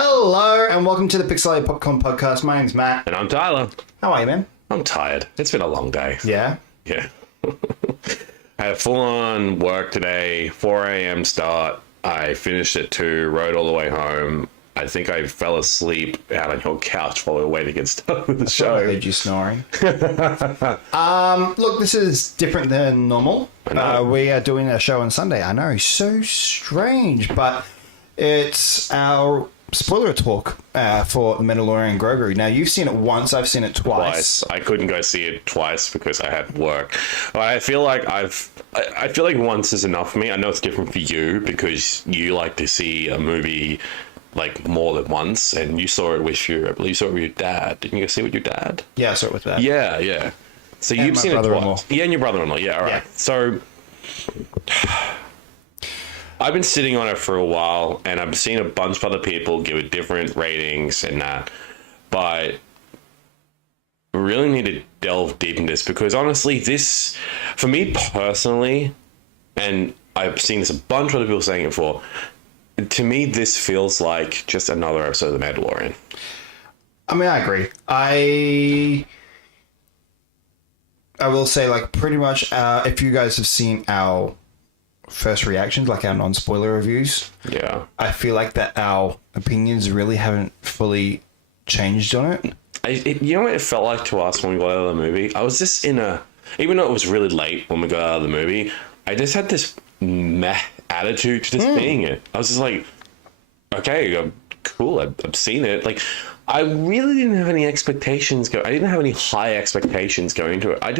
Hello and welcome to the Pixelated Popcorn Podcast. My name's Matt. And I'm Tyler. How are you, man? I'm tired. It's been a long day. Yeah? Yeah. I had full-on work today, 4 a.m. start. I finished at 2, rode all the way home. I think I fell asleep out on your couch while we were waiting to get started with the show. I heard you snoring. Look, this is different than normal. We are doing a show on Sunday. I know, so strange, but it's our spoiler talk for The Mandalorian Grogu. Now, you've seen it once. I've seen it twice. I couldn't go see it twice because I had work. But I feel like I feel like once is enough for me. I know it's different for you because you like to see a movie like more than once, and you saw it with I believe you saw it with your dad. Didn't you go see it with your dad? Yeah, I saw it with that. Yeah. So And you've my seen it brother-in-law. twice. Yeah, and your brother-in-law. Yeah, all right. Yeah. So I've been sitting on it for a while, and I've seen a bunch of other people give it different ratings and that, but we really need to delve deep in this because honestly, this, for me personally, and I've seen this a bunch of other people saying it before, to me, this feels like just another episode of The Mandalorian. I mean, I agree. I will say, like, pretty much, if you guys have seen our first reactions, like our non-spoiler reviews, Yeah. I feel like that our opinions really haven't fully changed on it. You know what it felt like to us when we got out of the movie? I was just even though it was really late when we got out of the movie, I just had this meh attitude to just seeing it. I was just like, okay, cool, I've seen it. Like, I really didn't have any expectations I didn't have any high expectations going into it. I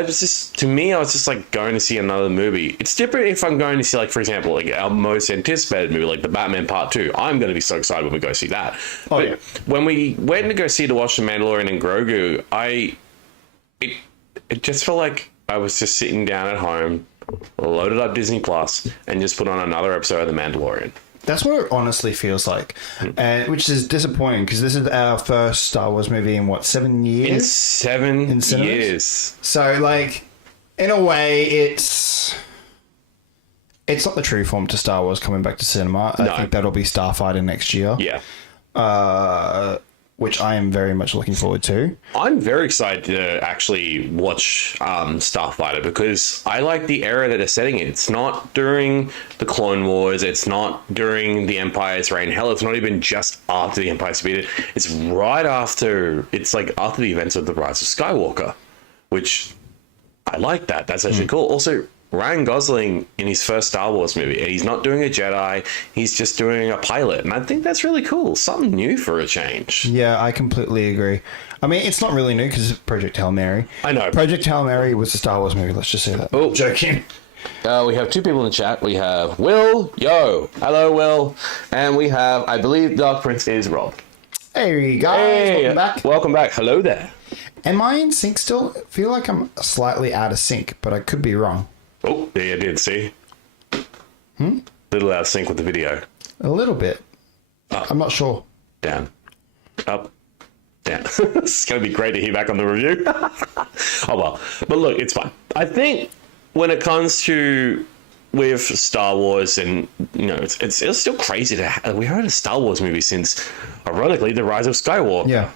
was just like going to see another movie. It's different if I'm going to see, like, for example, like our most anticipated movie, like the Batman Part 2. I'm going to be so excited when we go see that. Oh, but yeah. when we went to watch The Mandalorian and Grogu, it just felt like I was just sitting down at home, loaded up Disney Plus, and just put on another episode of The Mandalorian. That's what it honestly feels like, which is disappointing because this is our first Star Wars movie in, what, 7 years? In 7 cinemas? years. So, like, in a way, it's not the true form to Star Wars coming back to cinema. I think that'll be Starfighter next year. Yeah. Which I am very much looking forward to. I'm very excited to actually watch Starfighter because I like the era that they're setting it. It's not during the Clone Wars. It's not during the Empire's reign. Hell, it's not even just after the Empire's defeated. It's right after. It's like after the events of the Rise of Skywalker, which I like that. That's actually cool. Also, Ryan Gosling in his first Star Wars movie, and he's not doing a Jedi, he's just doing a pilot, and I think that's really cool. Something new for a change. Yeah, I completely agree. I mean, it's not really new because it's Project Hail Mary. I know. Project Hail Mary was a Star Wars movie, let's just say that. Oh. Joking. We have two people in the chat. We have Will, yo, hello Will, and we have, I believe Dark Prince is Rob. Hey guys, welcome back. Welcome back. Hello there. Am I in sync still? I feel like I'm slightly out of sync, but I could be wrong. Oh, yeah, you did, see? Little out of sync with the video. A little bit. I'm not sure. Down. Up. Down. It's going to be great to hear back on the review. Oh, well. But look, it's fine. I think when it comes to with Star Wars, and, you know, it's still crazy to we haven't had a Star Wars movie since, ironically, The Rise of Skywalker. Yeah.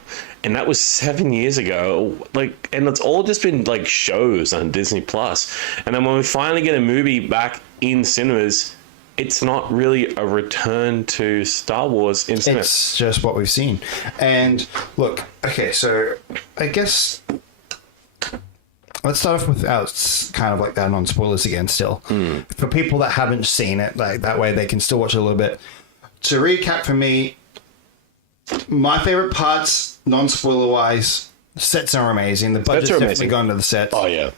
And that was 7 years ago. Like, and it's all just been like shows on Disney Plus. And then when we finally get a movie back in cinemas, it's not really a return to Star Wars in cinemas. It's just what we've seen. And look, okay, so I guess let's start off with kind of like that on spoilers again still. For people that haven't seen it, like that way they can still watch it a little bit. To recap for me, my favorite parts, non-spoiler wise, sets are amazing. The budget's definitely gone to the sets. Oh, yeah.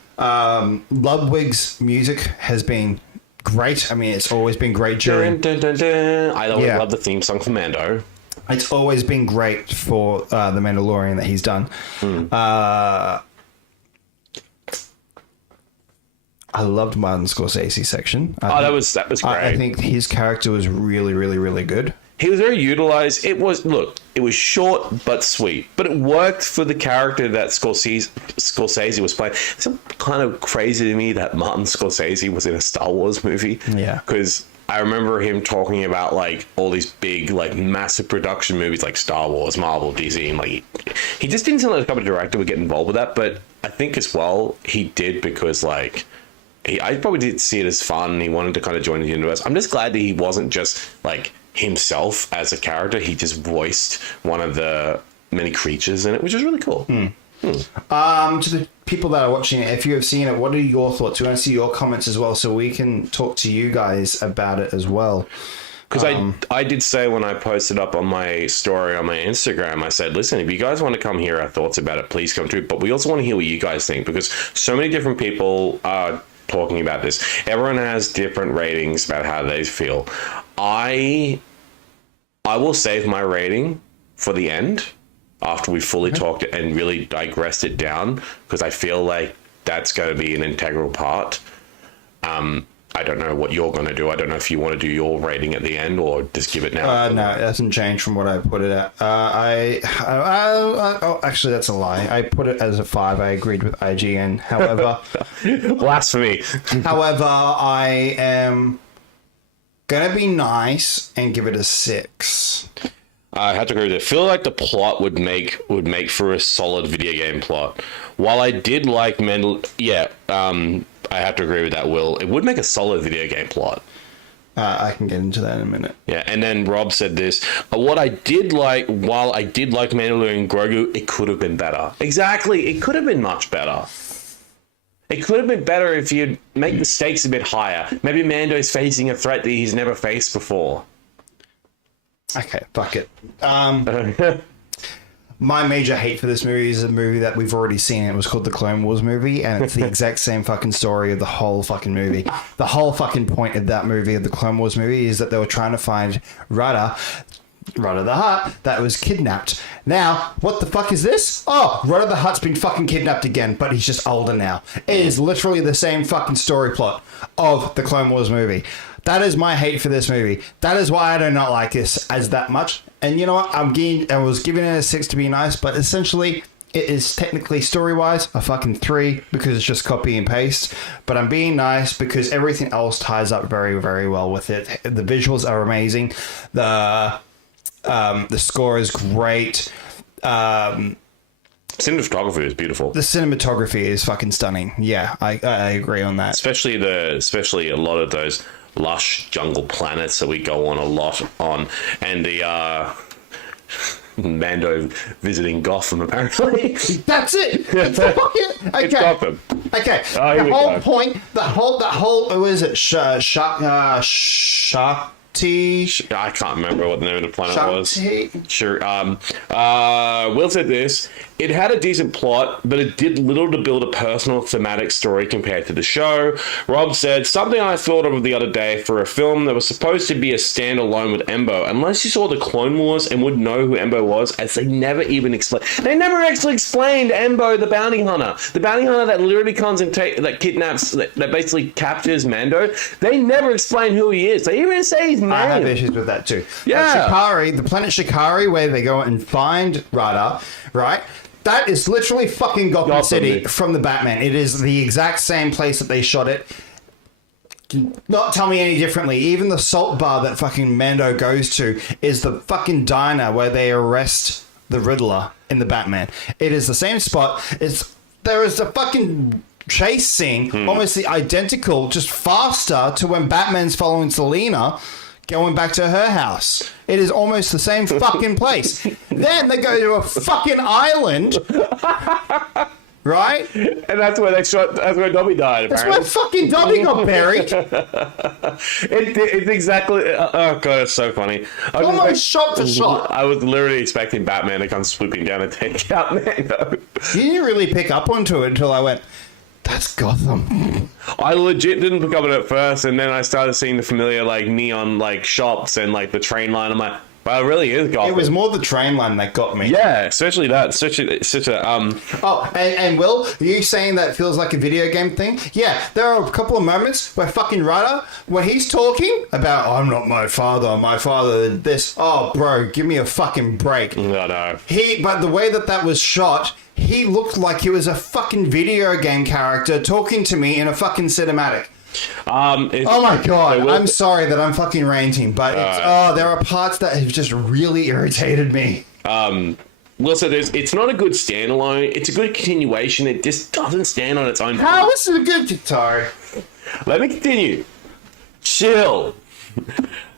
Ludwig's music has been great. I mean, it's always been great during... Dun, dun, dun, dun. I always love the theme song for Mando. It's always been great for The Mandalorian that he's done. I loved Martin Scorsese's section. That was great. I think his character was really, really, really good. He was very utilized. It was short but sweet, but it worked for the character that Scorsese was playing. It's kind of crazy to me that Martin Scorsese was in a Star Wars movie. Yeah. Because I remember him talking about like all these big, like massive production movies like Star Wars, Marvel, DC, and like he just didn't seem like the type of director would get involved with that. But I think as well he did because like I probably did see it as fun and he wanted to kind of join the universe. I'm just glad that he wasn't just like himself as a character. He just voiced one of the many creatures in it, which is really cool. To the people that are watching it, if you have seen it, what are your thoughts? We want to see your comments as well, so we can talk to you guys about it as well. Because I did say when I posted up on my story on my Instagram, I said, listen, if you guys want to come hear our thoughts about it, please come through. But we also want to hear what you guys think, because so many different people are talking about this. Everyone has different ratings about how they feel. I will save my rating for the end, after we fully talked it and really digressed it down, because I feel like that's going to be an integral part. I don't know what you're going to do. I don't know if you want to do your rating at the end or just give it now. No, it hasn't changed from what I put it at. Actually, that's a lie. I put it as a 5. I agreed with IGN. However, blasphemy. However, I am going to be nice and give it a 6. I have to agree with it. I feel like the plot would make for a solid video game plot. While I did like I have to agree with that, Will. It would make a solid video game plot. I can get into that in a minute. Yeah, and then Rob said this. While I did like Mandalorian Grogu, it could have been better. Exactly. It could have been much better. It could have been better if you'd make the stakes a bit higher. Maybe Mando's facing a threat that he's never faced before. Okay, fuck it. My major hate for this movie is a movie that we've already seen. It was called the Clone Wars movie, and it's the exact same fucking story of the whole fucking movie. The whole fucking point of that movie, of the Clone Wars movie, is that they were trying to find Rada the Hutt, that was kidnapped. Now, what the fuck is this? Oh, Rada the Hutt's been fucking kidnapped again, but he's just older now. It is literally the same fucking story plot of the Clone Wars movie. That is my hate for this movie. That is why I do not like this as that much. And you know what? I was giving it a 6 to be nice, but essentially it is technically story-wise a fucking 3 because it's just copy and paste. But I'm being nice because everything else ties up very, very well with it. The visuals are amazing. The score is great. Cinematography is beautiful. The cinematography is fucking stunning. Yeah, I agree on that. Especially a lot of those lush jungle planets that we go on a lot on, and the Mando visiting Gotham apparently. That's it. It's fucking okay. It's Gotham. Okay. Oh, the whole point. The whole. Was it Shakti? I can't remember what the name of the planet Shakti? was. Sure. Will said this. It had a decent plot, but it did little to build a personal thematic story compared to the show. Rob said, something I thought of the other day for a film that was supposed to be a standalone with Embo. Unless you saw the Clone Wars and would know who Embo was, as they never even explained. They never actually explained Embo, the bounty hunter. The bounty hunter that literally comes and that kidnaps, that basically captures Mando. They never explain who he is. They even say his name. I have issues with that too. Yeah. Shikari, the planet Shikari, where they go and find Rada, right? That is literally fucking Gotham City from the Batman. It is the exact same place that they shot it. Not tell me any differently. Even the salt bar that fucking Mando goes to is the fucking diner where they arrest the Riddler in the Batman. It is the same spot. There is a fucking chase scene, almost identical, just faster to when Batman's following Selena going back to her house. It is almost the same fucking place. Then they go to a fucking island, right? And that's where that's where Dobby died, apparently. That's where fucking Dobby got buried. It's exactly... oh, God, it's so funny. Almost shot for shot. I was literally expecting Batman to come swooping down and take out Mando. You didn't really pick up onto it until I went, that's Gotham. I legit didn't pick up on it at first, and then I started seeing the familiar like neon like shops and like the train line. I'm like, well, it really is Gotham. It was more the train line that got me. Yeah, especially that. Such a Oh, and Will, are you saying that feels like a video game thing? Yeah, there are a couple of moments where fucking Rada, when he's talking about, I'm not my father did this. Oh, bro, give me a fucking break. No. But the way that was shot, he looked like he was a fucking video game character talking to me in a fucking cinematic. Oh my god, I'm sorry that I'm fucking ranting, but there are parts that have just really irritated me. Well, so it's not a good standalone. It's a good continuation. It just doesn't stand on its own. How is it a good guitar? Let me continue. Chill.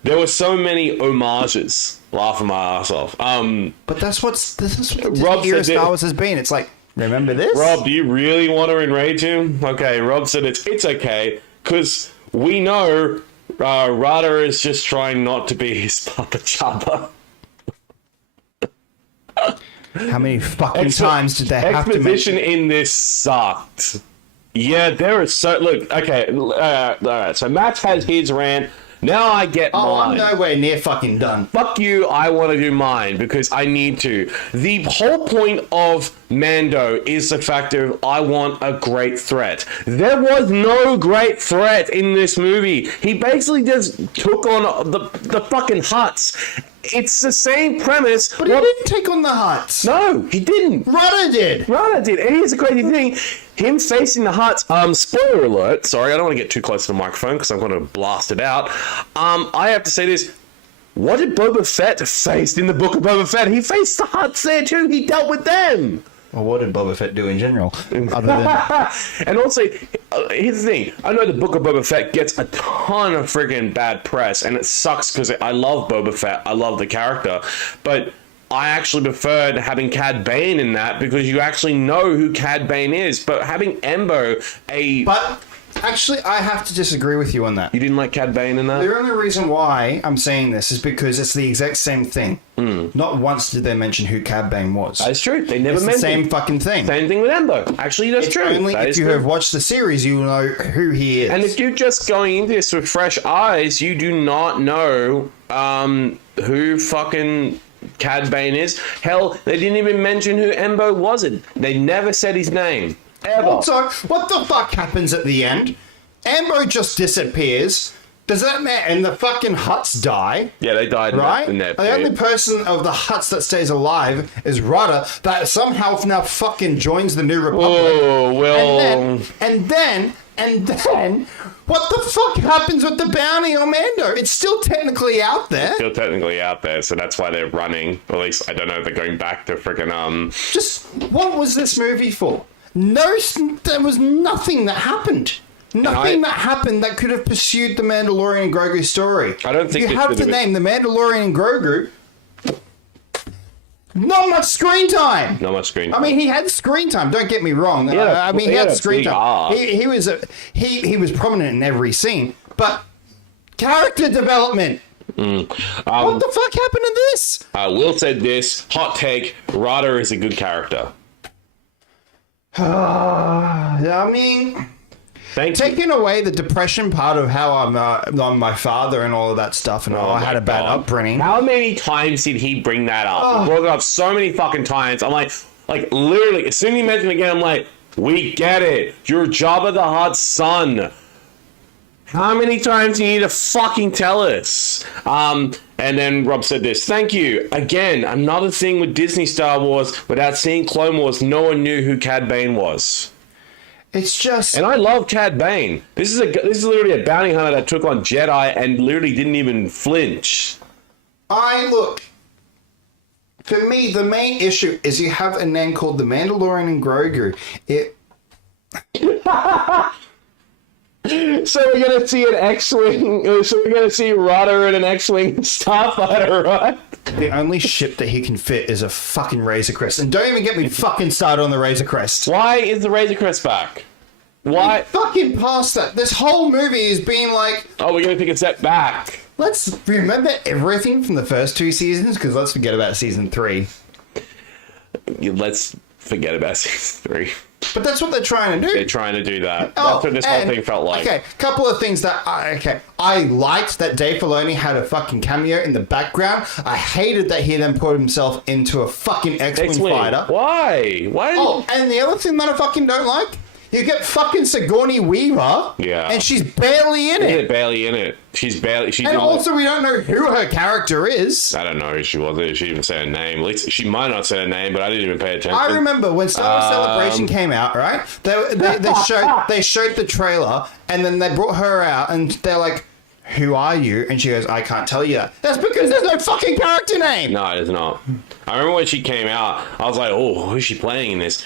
There were so many homages. Laughing my ass off. But this is what Rob era said Star Wars has been. It's like, remember this? Rob, do you really want to enrage him? Okay, Rob said it's okay, because we know Rada is just trying not to be his Papa Chapa. How many fucking times did they have to Exposition mention? in this sucked. Yeah, there is so... Look, okay, all right, so Matt has his rant. Now I get mine. I'm nowhere near fucking done. Fuck you, I want to do mine because I need to. The whole point of Mando is the fact of I want a great threat. There was no great threat in this movie. He basically just took on the fucking Hutts. It's the same premise. But he didn't take on the Hutts. No, he didn't. Rudder did. Rada did. And here's the crazy thing. Him facing the Hutts, spoiler alert, sorry, I don't want to get too close to the microphone because I'm going to blast it out. I have to say this. What did Boba Fett face in the Book of Boba Fett? He faced the Hutts there too. He dealt with them. Well, what did Boba Fett do in general? Other than... And also, here's the thing. I know the Book of Boba Fett gets a ton of friggin' bad press, and it sucks because I love Boba Fett. I love the character. But I actually preferred having Cad Bane in that because you actually know who Cad Bane is. But having Embo, But actually, I have to disagree with you on that. You didn't like Cad Bane in that? The only reason why I'm saying this is because it's the exact same thing. Not once did they mention who Cad Bane was. That's true. They never It's the mentioned same fucking thing. Same thing with Embo. Actually, that's It's true. only That if is you true. have watched the series, you will know who he is. And if you're just going into this with fresh eyes, you do not know who fucking Cad Bane is. Hell, they didn't even mention who Embo was. They never said his name. Ever. Also, what the fuck happens at the end? Ambo just disappears. Does that matter? And the fucking Hutts die. Yeah, they died Right? in that The only person of the Hutts that stays alive is Rudder, that somehow now fucking joins the New Republic. Oh, well... And then, what the fuck happens with the bounty on Mando? It's still technically out there. Still technically out there, so that's why they're running. Or at least, I don't know if they're going back to freaking, Just, what was this movie for? No, there was nothing that happened. Nothing that happened that could have pursued the Mandalorian and Grogu story. I don't think you have to name the Mandalorian and Grogu. Not much screen time. Not much screen time. I mean, he had screen time. Don't get me wrong. He had screen big time. arc. He was prominent in every scene, but character development. What the fuck happened to this? Will said this. Hot take. Rada is a good character. I mean... Taking away the depression part of how I'm my father and all of that stuff, and I had a bad upbringing. How many times did he bring that up? He brought it up so many fucking times. I'm like literally, as soon as he mentioned it again, I'm like, we get it. You're Jabba the Hutt's son. How many times do you need to fucking tell us? And then Rob said this. Thank you. Again, another thing with Disney Star Wars, without seeing Clone Wars, no one knew who Cad Bane was. It's just... And I love Cad Bane. This is literally a bounty hunter that took on Jedi and literally didn't even flinch. For me, the main issue is you have a name called the Mandalorian and Grogu. So we're going to see an X-Wing, so we're going to see Rudder in an X-Wing Starfighter, right? The only ship that he can fit is a fucking Razor Crest. And don't even get me fucking started on the Razor Crest. Why is the Razor Crest back? Why? Fucking past that. This whole movie is being like... Oh, we're going to take a step back. Let's remember everything from the first two seasons, because let's forget about season 3. Let's forget about season 3. But that's what they're trying to do. They're trying to do that. That's what this whole thing felt like. Okay, couple of things that I liked that Dave Filoni had a fucking cameo in the background. I hated that he then put himself into a fucking X-Wing fighter. Why? Oh, and the other thing that I fucking don't like, You get fucking Sigourney Weaver. Yeah. And she's barely in it. Barely in it. And also, we don't know who her character is. I don't know who she was. She didn't even say her name. At least she might not say her name, but I didn't even pay attention. I remember when Star Wars Celebration came out, right? They showed the trailer, and then they brought her out, and they're like, "Who are you?" And she goes, "I can't tell you." That's because there's no fucking character name. No, it's not. I remember when she came out, I was like, "Oh, who's she playing in this?"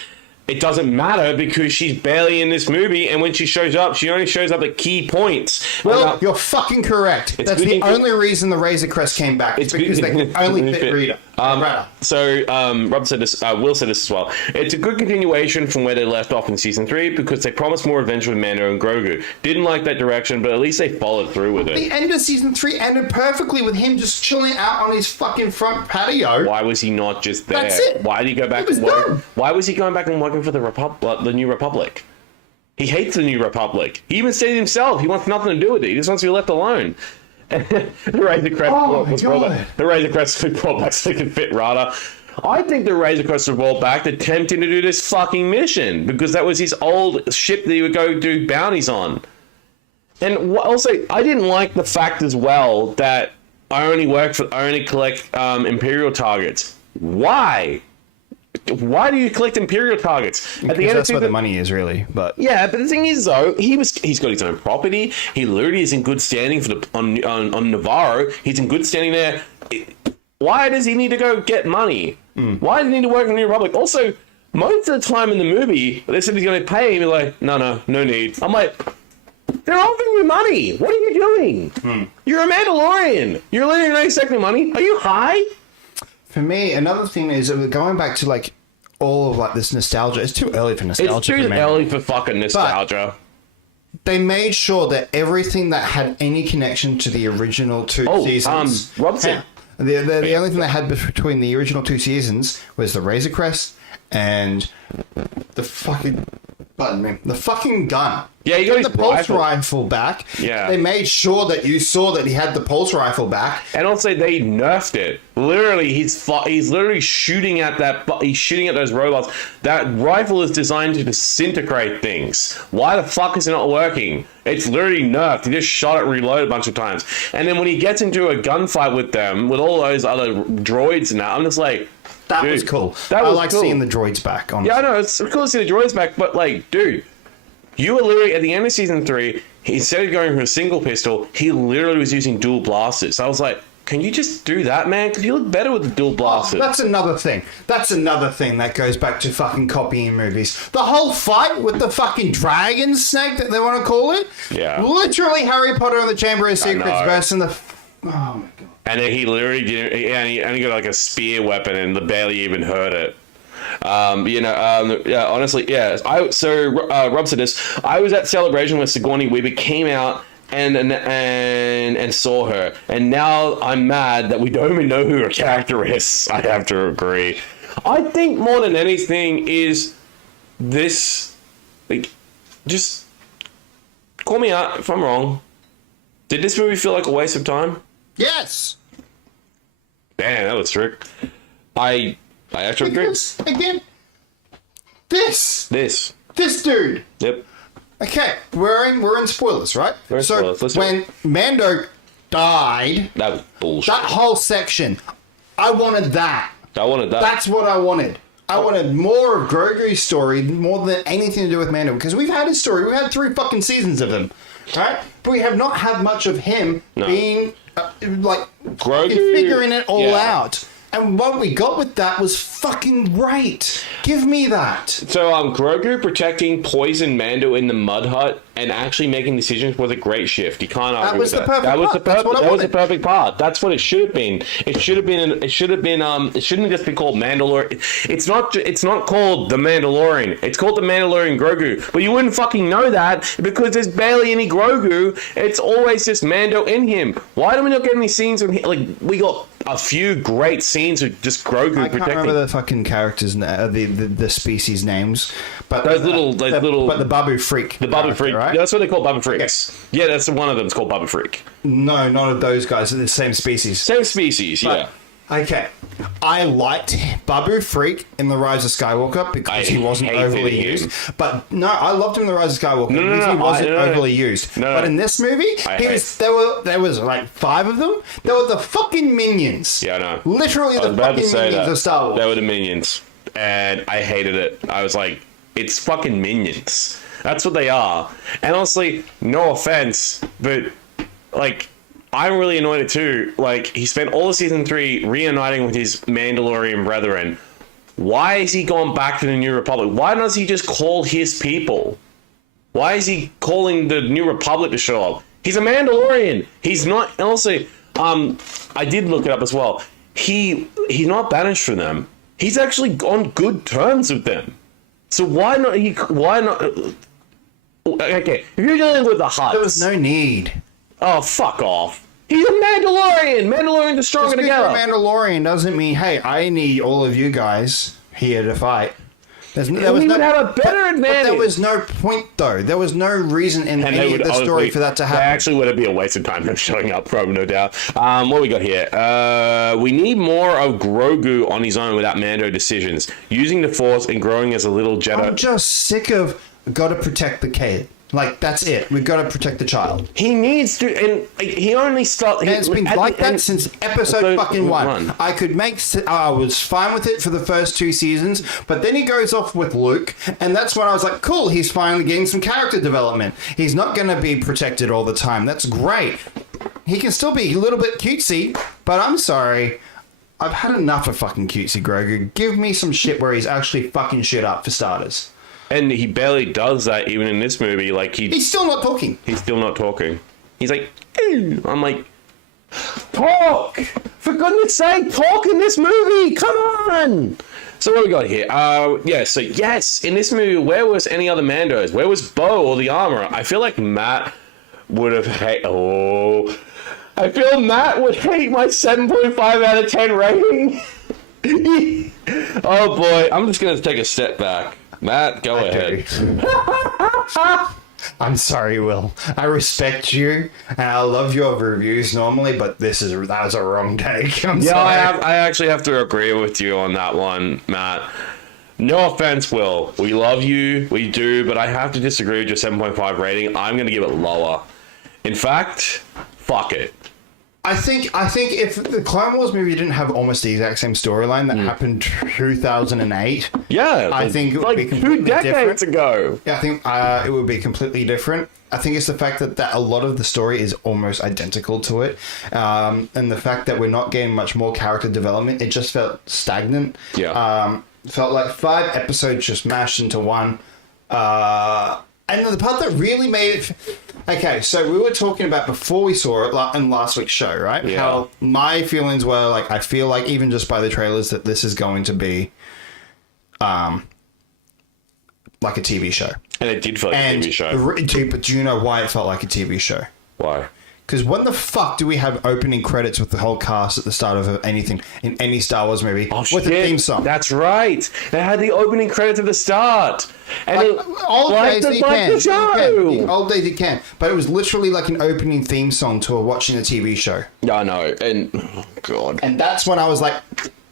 It doesn't matter because she's barely in this movie, and when she shows up, she only shows up at key points. Well, you're fucking correct. That's the only reason the Razor Crest came back. It's because they can only fit Rita. So Rob said this, Will said this as well. It's a good continuation from where they left off in season 3 because they promised more adventure with Mando and Grogu. Didn't like that direction, but at least they followed through with it. The end of season 3 ended perfectly with him just chilling out on his fucking front patio. Why was he not just there? That's it. Why did he go back and work? Why was he going back and working for the New Republic? He hates the New Republic. He even said it himself. He wants nothing to do with it. He just wants to be left alone. The Razor Crest was brought back. The Razor Crest was brought back so they could fit Rada. I think the Razor Crest was brought back to tempt him to do this fucking mission because that was his old ship that he would go do bounties on. And also, I didn't like the fact as well that I only collect Imperial targets. Why? Why do you collect Imperial targets? At the end that's where the money is, really. But yeah, but the thing is, though, he's got his own property. He literally is in good standing on Navarro. He's in good standing there. Why does he need to go get money? Why does he need to work in the New Republic? Also, most of the time in the movie, they said he's going to pay him. He's like, no need. I'm like, they're offering you money. What are you doing? You're a Mandalorian. You're literally not expecting money. Are you high? For me, another thing is going back to like all of like this nostalgia. It's too early for nostalgia. It's too early for fucking nostalgia. But they made sure that everything that had any connection to the original two seasons. Robson. The only thing that had between the original 2 seasons was the Razor Crest and the fucking gun. Yeah, you got his the pulse rifle back. Yeah, they made sure that you saw that he had the pulse rifle back, and also they nerfed it. Literally, he's literally shooting at that. He's shooting at those robots. That rifle is designed to disintegrate things. Why the fuck is it not working? It's literally nerfed. He just shot it and reloaded a bunch of times. And then when he gets into a gunfight with them, with all those other droids and that, I'm just like, that was cool. I like seeing the droids back. Honestly. Yeah, I know it's cool to see the droids back, but like, dude. You were literally, at the end of season 3, instead of going for a single pistol, he literally was using dual blasters. I was like, can you just do that, man? Because you look better with the dual blasters. That's another thing. That's another thing that goes back to fucking copying movies. The whole fight with the fucking dragon snake that they want to call it. Yeah. Literally Harry Potter and the Chamber of Secrets versus the... Oh, my God. And then he literally didn't... And he only got like a spear weapon and barely even hurt it. Yeah, honestly, yeah. Rob said this. I was at Celebration when Sigourney Weaver came out and saw her, and now I'm mad that we don't even know who her character is. I have to agree. I think more than anything is this. Like, just call me out if I'm wrong. Did this movie feel like a waste of time? Yes. Damn, that was trick. I actually agree. Again, this dude. Yep. Okay, we're in spoilers, right? We're in spoilers. When Mando died, that was bullshit. That whole section, I wanted that. That. That's what I wanted. I wanted more of Grogu's story more than anything to do with Mando, because we've had his story. We've had 3 fucking seasons of him, right? But we have not had much of him being Grogu figuring it all out. And what we got with that was fucking great. Give me that. So, Grogu protecting Poison Mando in the Mud Hut and actually making decisions was a great shift. You can't argue with that. That was the perfect part. That's what it should have been. It shouldn't just be called Mandalorian. It's not called the Mandalorian. It's called the Mandalorian Grogu. But you wouldn't fucking know that because there's barely any Grogu. It's always just Mando in him. Why do we not get any scenes with him? Like, we got a few great scenes with just Grogu protecting. I can't remember the fucking characters, the species names, but but the Babu Freak. The Babu Freak, right? That's what they call Babu Freaks. Yes. Yeah, that's one of them. It's called Babu Freak. No, none of those guys are the same species. Same species, yeah. Okay. I liked Babu Freak in The Rise of Skywalker because he wasn't hated overly him. used. But no, I loved him in The Rise of Skywalker because he wasn't overly used. No, but in this movie, there was like 5 of them. They were the fucking minions. Yeah, I know. Literally the fucking minions of Star Wars. They were the minions. And I hated it. I was like, it's fucking minions. That's what they are. And honestly, no offense, but like, I'm really annoyed too. Like, he spent all of season 3 reuniting with his Mandalorian brethren. Why has he gone back to the New Republic? Why doesn't he just call his people? Why is he calling the New Republic to show up? He's a Mandalorian. He's not. And also, I did look it up as well. He's not banished from them. He's actually on good terms with them. So why not? Why not? Okay, if you're dealing with the Hutts, There was no need. oh, fuck off. He's a Mandalorian. Mandalorians are stronger Just together. because you're a Mandalorian doesn't mean, hey, I need all of you guys here to fight. There was we no, would have a better but advantage. there was no point, though. There was no reason in any of the story for that to happen. Actually, would it be a waste of time them showing up? Probably, no doubt. What we got here? We need more of Grogu on his own without Mando decisions, using the Force and growing as a little Jedi. I'm just sick of gotta protect the kid. Like, that's it. We've got to protect the child. He needs to, and he only started. And it's been like that since episode fucking 1. I could I was fine with it for the first 2 seasons, but then he goes off with Luke, and that's when I was like, cool, he's finally getting some character development. He's not going to be protected all the time. That's great. He can still be a little bit cutesy, but I'm sorry. I've had enough of fucking cutesy Grogu. Give me some shit where he's actually fucking shit up, for starters. And he barely does that even in this movie. Like He's still not talking. He's still not talking. He's like, ew. I'm like, talk! For goodness sake, talk in this movie! Come on! So what we got here? So yes, in this movie, where was any other Mandos? Where was Bo or the armorer? I feel like Matt would have I feel Matt would hate my 7.5 out of 10 rating. Oh boy, I'm just gonna take a step back. Matt, go ahead. I'm sorry, Will. I respect you, and I love your reviews normally, but that was a wrong take. I'm sorry. I actually have to agree with you on that one, Matt. No offense, Will. We love you, we do, but I have to disagree with your 7.5 rating. I'm going to give it lower. In fact, fuck it. I think if the Clone Wars movie didn't have almost the exact same storyline that happened 2008, I think it would be completely 2 decades different. ago. Yeah, I think it would be completely different. I think it's the fact that a lot of the story is almost identical to it, and the fact that we're not getting much more character development. It just felt stagnant. Yeah. Felt like 5 episodes just mashed into one. And the part that really made it... Okay, so we were talking about before we saw it in last week's show, right? Yeah. How my feelings were, like, I feel like even just by the trailers that this is going to be like a TV show. And it did feel like a TV show. But do you know why it felt like a TV show? Why? Because when the fuck do we have opening credits with the whole cast at the start of anything in any Star Wars movie with a theme song? That's right. They had the opening credits at the start. And Old days you can. the show. Old days you can. But it was literally like an opening theme song to watching a TV show. Yeah, I know. And, oh, God. And that's when I was like,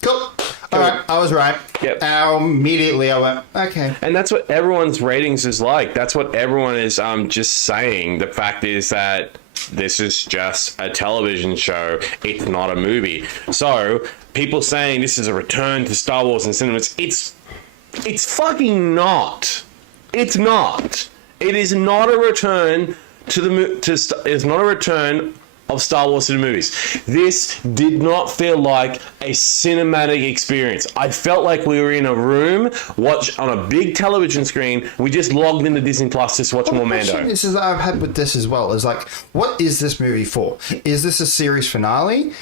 cool. All right, I was right. Yep. Immediately I went, okay. And that's what everyone's ratings is like. That's what everyone is just saying. The fact is that this is just a television show. It's not a movie. So people saying this is a return to Star Wars in cinemas, it's fucking not. It's not. It is not a return it's not a return of Star Wars to the movies. This did not feel like a cinematic experience. I felt like we were in a room, watch on a big television screen. We just logged into Disney Plus just to watch more Mando. This is I've had with this as well. Is like, what is this movie for? Is this a series finale?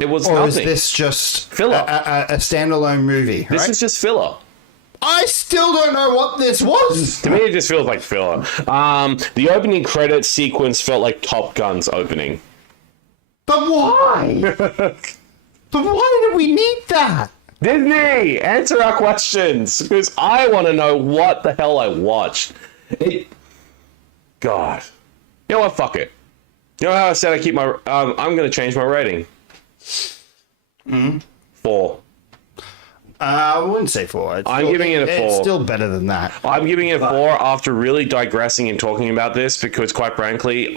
It was or nothing. Is this just filler? A standalone movie? This right? is just filler. I still don't know what this was. To me, it just feels like filler. The opening credits sequence felt like Top Gun's opening. But why? But why did we need that? Disney, answer our questions, because I want to know what the hell I watched. God. You know what? Fuck it. You know how I said I keep my... I'm going to change my rating. 4. I wouldn't say 4. I'm giving it a 4. It's still better than that. I'm giving it a 4 after really digressing and talking about this because, quite frankly,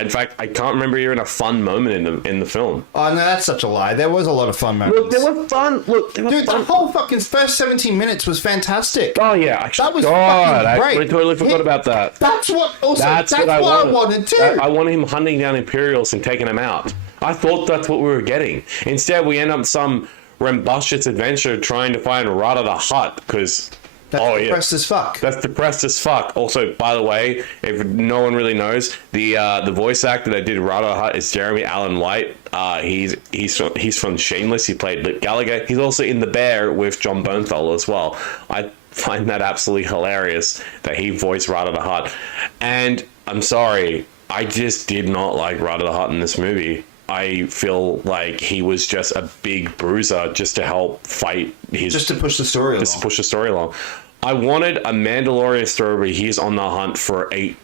in fact, I can't remember hearing a fun moment in the film. Oh, no, that's such a lie. There was a lot of fun moments. Look, they were fun. Dude, the whole fucking first 17 minutes was fantastic. Oh, yeah. Actually, That was fucking great. I totally forgot about that. That's what I wanted too. I wanted him hunting down Imperials and taking them out. I thought that's what we were getting. Instead, we end up some rambunctious adventure trying to find Rada the Hutt because... That's depressed as fuck. That's depressed as fuck. Also, by the way, if no one really knows, the voice actor that did Rada the Hutt is Jeremy Allen White. He's from Shameless. He played Lip Gallagher. He's also in The Bear with John Bernthal as well. I find that absolutely hilarious that he voiced Rada the Hutt. And I'm sorry, I just did not like Rada the Hutt in this movie. I feel like he was just a big bruiser just to help fight just to push the story along. Just to push the story along. I wanted a Mandalorian story where he's on the hunt for a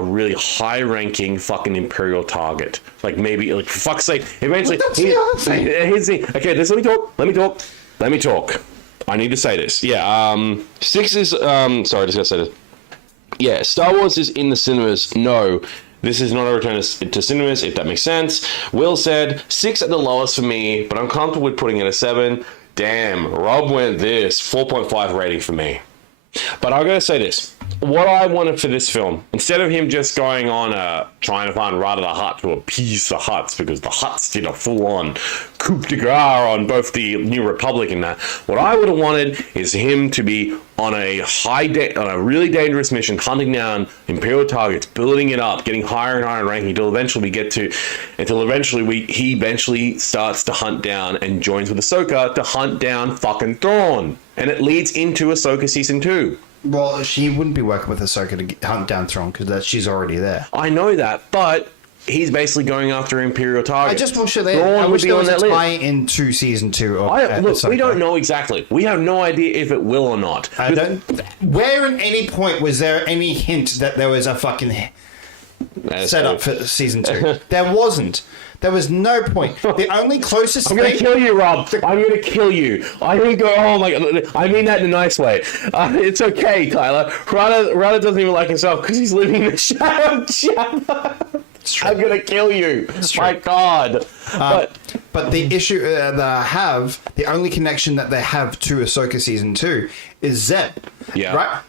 really high-ranking fucking Imperial target. Like maybe, like for fuck's sake, eventually. That's the other thing. Okay, let me talk. I need to say this. Yeah. 6 is sorry, I just gotta say this. Yeah, Star Wars is in the cinemas. No. This is not a return to cinemas, if that makes sense. Will said 6 at the lowest for me, but I'm comfortable with putting it a 7. Damn, Rob went this 4.5 rating for me. But I'm going to say this. What I wanted for this film, instead of him just going on trying to find Rada the Hutt to appease the Hutts, because the Hutts did a full-on coup de grace on both the New Republic and that, what I would have wanted is him to be on a really dangerous mission, hunting down Imperial targets, building it up, getting higher and higher in ranking until eventually he eventually starts to hunt down and joins with Ahsoka to hunt down fucking Thrawn. And it leads into Ahsoka Season 2. Well, she wouldn't be working with Ahsoka to hunt down Thrawn because she's already there. I know that, but he's basically going after Imperial targets. I just wish there was a tie into Season 2 of look, Ahsoka. we don't know exactly. We have no idea if it will or not. Where at any point was there any hint that there was a fucking setup for Season 2? There wasn't. There was no point. The only closest I'm going to kill you, Rob. I'm going to kill you. I'm going to go, oh my God. I mean that in a nice way. It's okay, Tyler. Rada doesn't even like himself because he's living in the shadow of Jabba. I'm going to kill you. My God. But the issue that I have, the only connection that they have to Ahsoka Season 2 is Zeb. Yeah. Right?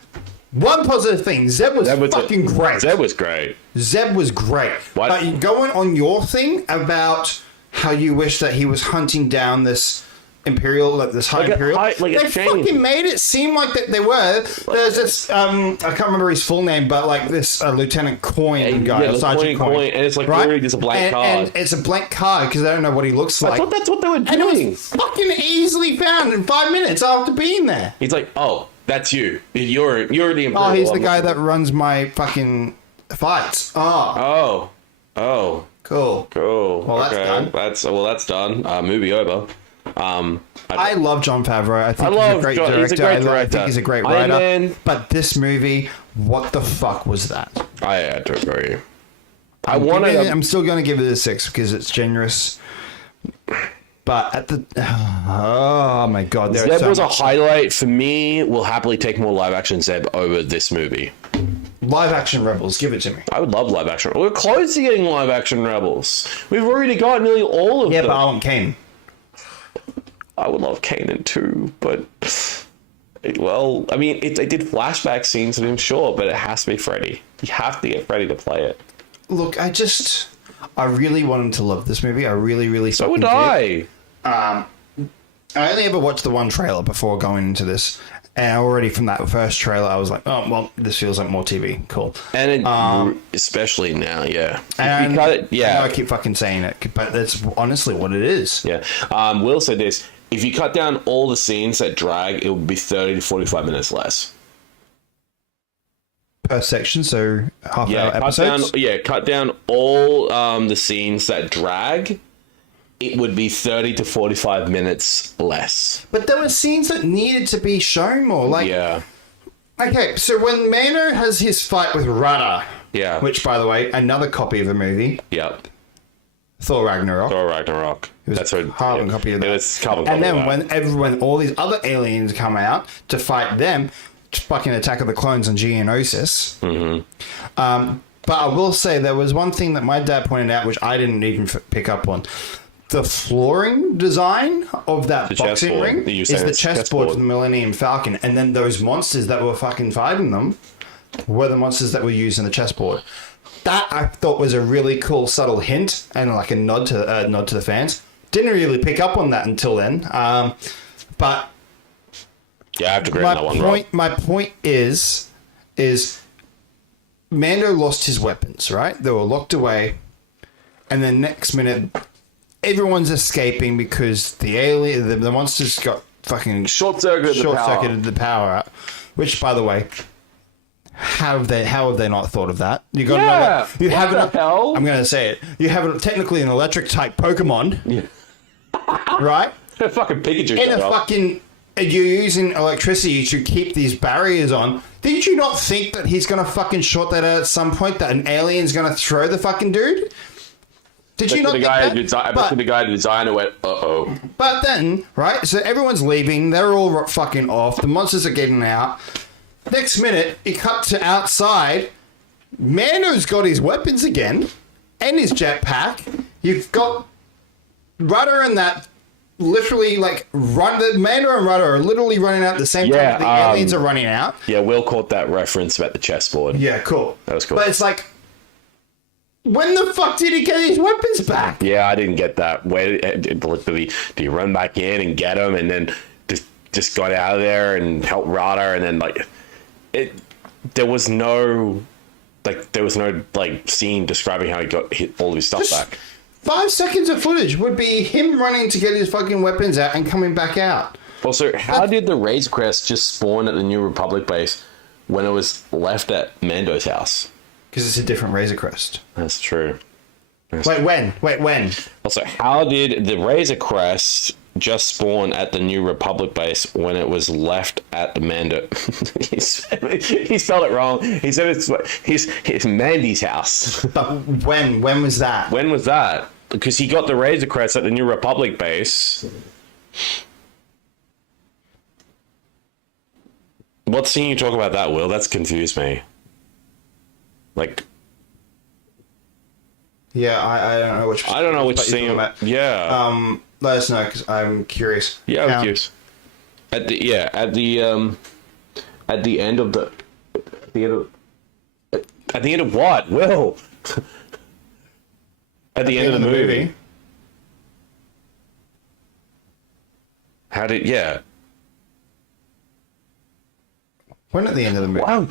One positive thing, Zeb was fucking great. Zeb was great. Zeb was great. What? But going on your thing about how you wish that he was hunting down this Imperial, this high Imperial, they fucking made it seem like that they were. There's this, I can't remember his full name, but like this Lieutenant Coin guy, Sergeant Coin. And it's like literally just a blank card. And it's a blank card because they don't know what he looks like. I thought that's what they were doing. And it was fucking easily found in 5 minutes after being there. He's like, oh, that's you. You're the Imperial. Oh, he's the guy that runs my fucking fights. Oh. Cool. Well, that's done. That's done. Movie over. I love Jon Favreau. I think he's a great director. He's a great director. I think he's a great writer. But this movie, what the fuck was that? I had to agree. I'm still going to give it a 6 because it's generous. But at the... Oh, my God. Zeb was a highlight. For me, we'll happily take more live-action Zeb over this movie. Live-action Rebels. Give it to me. I would love live-action. We're close to getting live-action Rebels. We've already got nearly all of them. Yeah, but I want Kanan. I would love Kanan too, but... Well, I mean, they did flashback scenes of him, sure, but it has to be Freddy. You have to get Freddy to play it. Look, I really want him to love this movie. I really So would I. I only ever watched the one trailer before going into this, and already from that first trailer, I was like, "Oh, well, this feels like more TV. Cool." And especially now, yeah. And you cut it, yeah. I keep fucking saying it, but that's honestly what it is. Yeah. Will said this: if you cut down all the scenes that drag, it would be 30 to 45 minutes less per section, so half-hour episodes. Cut down all the scenes that drag. It would be 30 to 45 minutes less. But there were scenes that needed to be shown more. Like, yeah. Okay, so when Mano has his fight with Rada, yeah, which, by the way, another copy of the movie. Yep. Thor Ragnarok. Thor Ragnarok. That's a carbon copy of that. It was carbon copy. And then when all these other aliens come out to fight them, fucking Attack of the Clones and Geonosis. But I will say there was one thing that my dad pointed out, which I didn't even pick up on. The flooring design of that boxing ring is the chessboard for the Millennium Falcon, and then those monsters that were fucking fighting them were the monsters that were used in the chessboard. That I thought was a really cool, subtle hint and like a nod to the fans. Didn't really pick up on that until then, but yeah, I have to agree on that one. Rob. My point is Mando lost his weapons, right? They were locked away, and then next minute, everyone's escaping because the monsters got fucking short-circuited the power out. Which, by the way, how have they not thought of that? You got what the hell? I'm going to say it. You have technically an electric type Pokemon, right? Fucking Pikachu. In a fucking. You're using electricity to keep these barriers on. Did you not think that he's going to fucking short that out at some point, that an alien's going to throw the fucking dude? Did you not think that? I bet the guy who designed it went, uh-oh. But then, right, so everyone's leaving. They're all fucking off. The monsters are getting out. Next minute, he cut to outside. Mando's got his weapons again and his jetpack. You've got Rudder and that literally Mando and Rudder are literally running out at the same time that the aliens are running out. Yeah, Will caught that reference about the chessboard. Yeah, cool. That was cool. But it's like, when the fuck did he get his weapons back? Yeah, I didn't get that. Where did he run back in and get them, and then just got out of there and helped Rudder, and then there was no scene describing how he got all his stuff back. 5 seconds of footage would be him running to get his fucking weapons out and coming back out. Also, how did the Razor Crest just spawn at the New Republic base when it was left at Mando's house? Because it's a different Razor Crest. That's true. Wait, when? Also, how did the Razor Crest just spawn at the New Republic base when it was left at the Mando? He spelled it wrong. He said it's Mandy's house. But when? When was that? When was that? Because he got the Razor Crest at the New Republic base. What scene you talk about that, Will? That's confused me. Yeah, I don't know which. I don't know which scene. Yeah. Let us know because I'm curious. Yeah, I'm curious. At the end of what, Will? At the end of the movie. How did When at the end of the movie? Wow,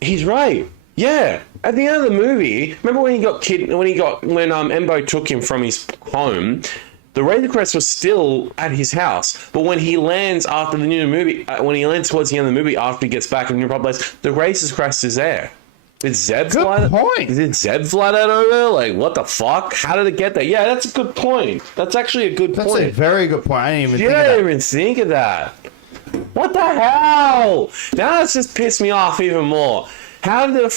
he's right. Yeah, at the end of the movie, remember when Embo took him from his home, the Razor Crest was still at his house. But when he lands after the new movie, when he lands towards the end of the movie, after he gets back in the New Republic, the Razor Crest is there. Did Zeb fly that over? Like, what the fuck? How did it get there? Yeah, that's a good point. That's actually a good point. That's a very good point. I didn't even think of that. What the hell? Now it's just pissed me off even more. How did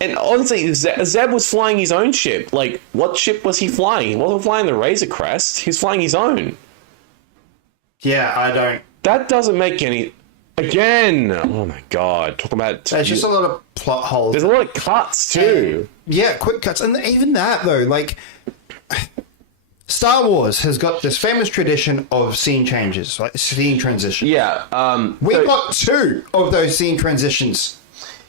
and honestly, Zeb was flying his own ship. Like, what ship was he flying? He wasn't flying the Razor Crest. He's flying his own. Yeah, I don't. That doesn't make any. Again, oh my god! Talk about. There's just a lot of plot holes. There's a lot of cuts too. Yeah, quick cuts, and even that though, like. Star Wars has got this famous tradition of scene changes, like scene transitions. Yeah, we got 2 of those scene transitions.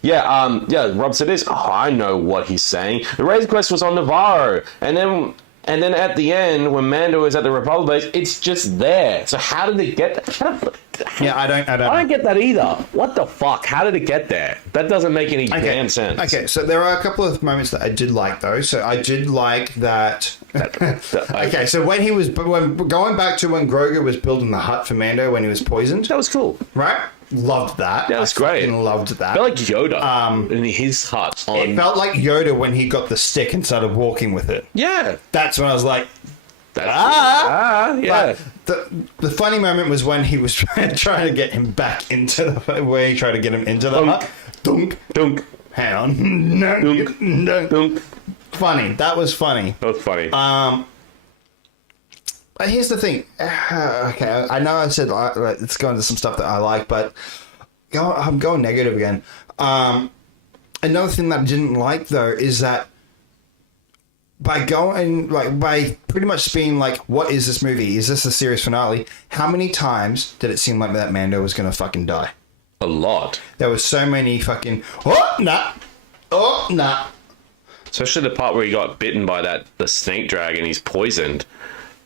Yeah, Rob said this. Oh, I know what he's saying. The Razor Crest was on Navarro, and then at the end, when Mando is at the Republic base, it's just there. So how did it get there? Yeah, I don't get that either. What the fuck? How did it get there? That doesn't make any damn sense. Okay, so there are a couple of moments that I did like, though. So I did like that. Okay, so when going back to when Grogu was building the hut for Mando when he was poisoned. That was cool. Right? Loved that. That was great. Loved that. It felt like Yoda in his hut. It felt like Yoda when he got the stick and started walking with it. Yeah. That's when I was like, yeah. But the funny moment was when he was trying to get him back into the where he tried to get him into the hut. Dunk. Dunk. Hang on. No. Dunk. No. Dunk. funny. That was funny. That was funny. Here's the thing. Okay, I know I said let's go into some stuff that I like, but I'm going negative again. Another thing that I didn't like though is that by pretty much being like, what is this movie? Is this a series finale? How many times did it seem like that Mando was gonna fucking die? A lot. There was so many fucking oh nah. Especially the part where he got bitten by the snake dragon. He's poisoned.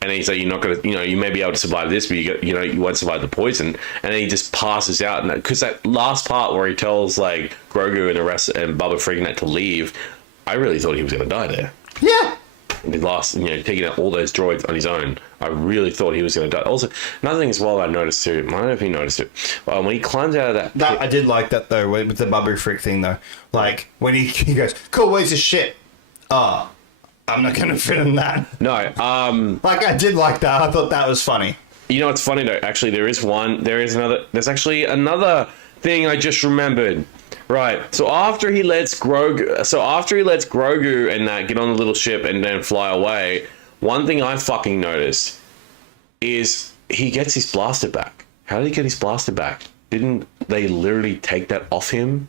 And he's like, you're not going to, you may be able to survive this, but you won't survive the poison. And then he just passes out. Because that last part where he tells, like, Grogu and Bubba Freaking to leave, I really thought he was going to die there. Yeah. And he lost, taking out all those droids on his own. I really thought he was going to die. Also, another thing as well I noticed too, I don't know if you noticed it, when he climbs out of that... I did like that, though, with the Bubba Freak thing, though. Like, when he goes, cool, where's his ship? I'm not going to fit in that. No, I did like that. I thought that was funny. You know what's funny though? Actually, there's actually another thing I just remembered. Right. So after he lets Grogu and that get on the little ship and then fly away, one thing I fucking noticed is he gets his blaster back. How did he get his blaster back? Didn't they literally take that off him?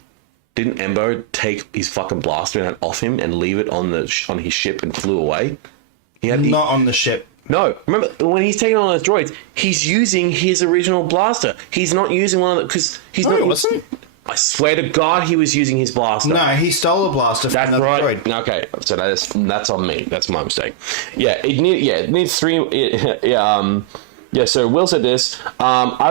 Didn't Embo take his fucking blaster and off him and leave it on his ship and flew away? Not on the ship. No, remember when he's taking on those droids, he's using his original blaster. He's not using one of the because he's not. Wasn't. I swear to God, he was using his blaster. No, he stole a blaster from another droid. Okay, so that's on me. That's my mistake. Yeah, it needs three. Yeah, so Will said this. I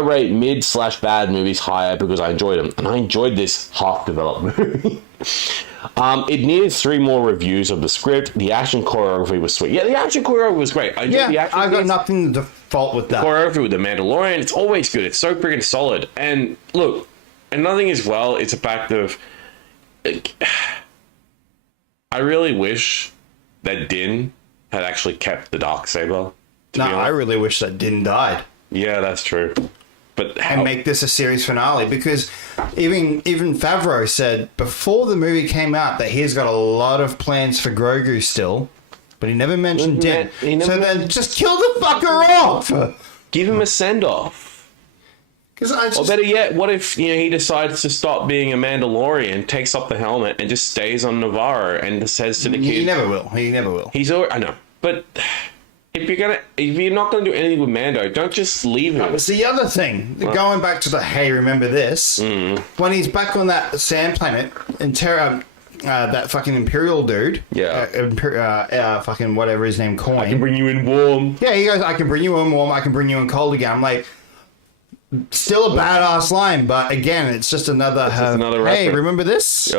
rate mid/bad movies higher because I enjoyed them, and I enjoyed this half-developed movie. It needed 3 more reviews of the script. The action choreography was sweet. Yeah, the action choreography was great. I got nothing to fault with that. Choreography with the Mandalorian, it's always good. It's so freaking solid. And look, another thing as well, it's a fact of... I really wish that Din had actually kept the Darksaber. No, I really wish that Din died. Yeah, that's true. But and make this a series finale, because even Favreau said before the movie came out that he's got a lot of plans for Grogu still, but he never mentioned Din. Then just kill the fucker off. Give him a send off. Or better yet, what if he decides to stop being a Mandalorian, takes off the helmet, and just stays on Navarro and says to the kid, He never will. He's already, I know, but. If you're not going to do anything with Mando, don't just leave him. It's the other thing. Going back to the remember this? When he's back on that sand planet and that fucking Imperial dude. Yeah. Fucking whatever his name, Coin. I can bring you in warm. Yeah, he goes, I can bring you in warm, I can bring you in cold again. I'm like, still a badass line, but again, it's just another, hey, remember this?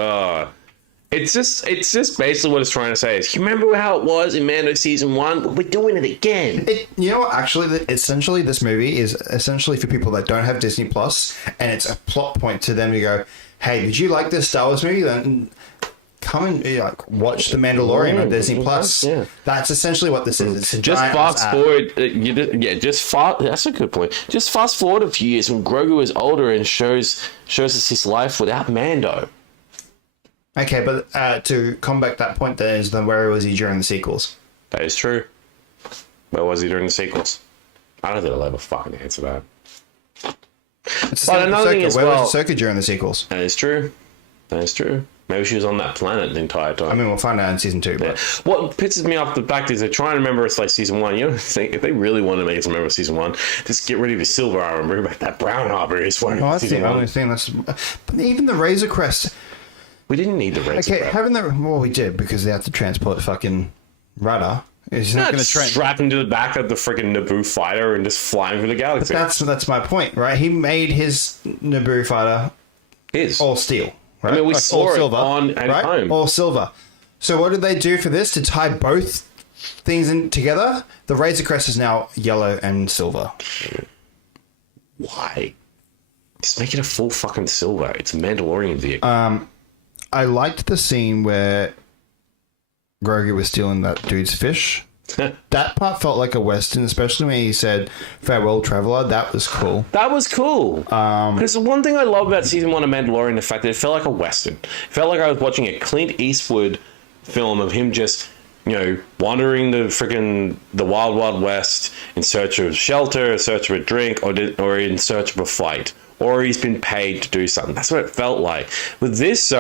It's just basically what it's trying to say is, you remember how it was in Mando Season 1? We're doing it again. You know what? Actually, essentially, this movie is essentially for people that don't have Disney Plus, and it's a plot point to them to go, hey, did you like this Star Wars movie? Then come and watch The Mandalorian on Disney Plus. Yeah. That's essentially what this is. It's just fast forward. That's a good point. Just fast forward a few years when Grogu is older and shows us his life without Mando. Okay, but to combat that point, there is where was he during the sequels? That is true. Where was he during the sequels? I don't think I'll ever fucking answer that. But another thing as well, where was Ahsoka during the sequels? That is true. Maybe she was on that planet the entire time. I mean, we'll find out in season 2. But what pisses me off the fact is they're trying to remember it's like season 1. You know, if they really want to make us remember season 1, just get rid of his silver armor and bring back that brown armor. That's the only thing that's. But even the Razor Crest. We didn't need the Razor Crest. We did because they had to transport fucking Rudder. He's not going to strap him to the back of the freaking Naboo fighter and just fly him through the galaxy. But that's my point, right? He made his Naboo fighter all steel. Right? I mean, we saw it silver, at home. All silver. So what did they do for this to tie both things in together? The Razor Crest is now yellow and silver. Why? Just make it a full fucking silver. It's a Mandalorian vehicle. I liked the scene where Grogu was stealing that dude's fish. That part felt like a Western, especially when he said, farewell, traveler. That was cool. Because the one thing I love about season 1 of Mandalorian, the fact that it felt like a Western. It felt like I was watching a Clint Eastwood film of him just, wandering the wild, wild west in search of shelter, in search of a drink, or in search of a fight, or he's been paid to do something. That's what it felt like. With this,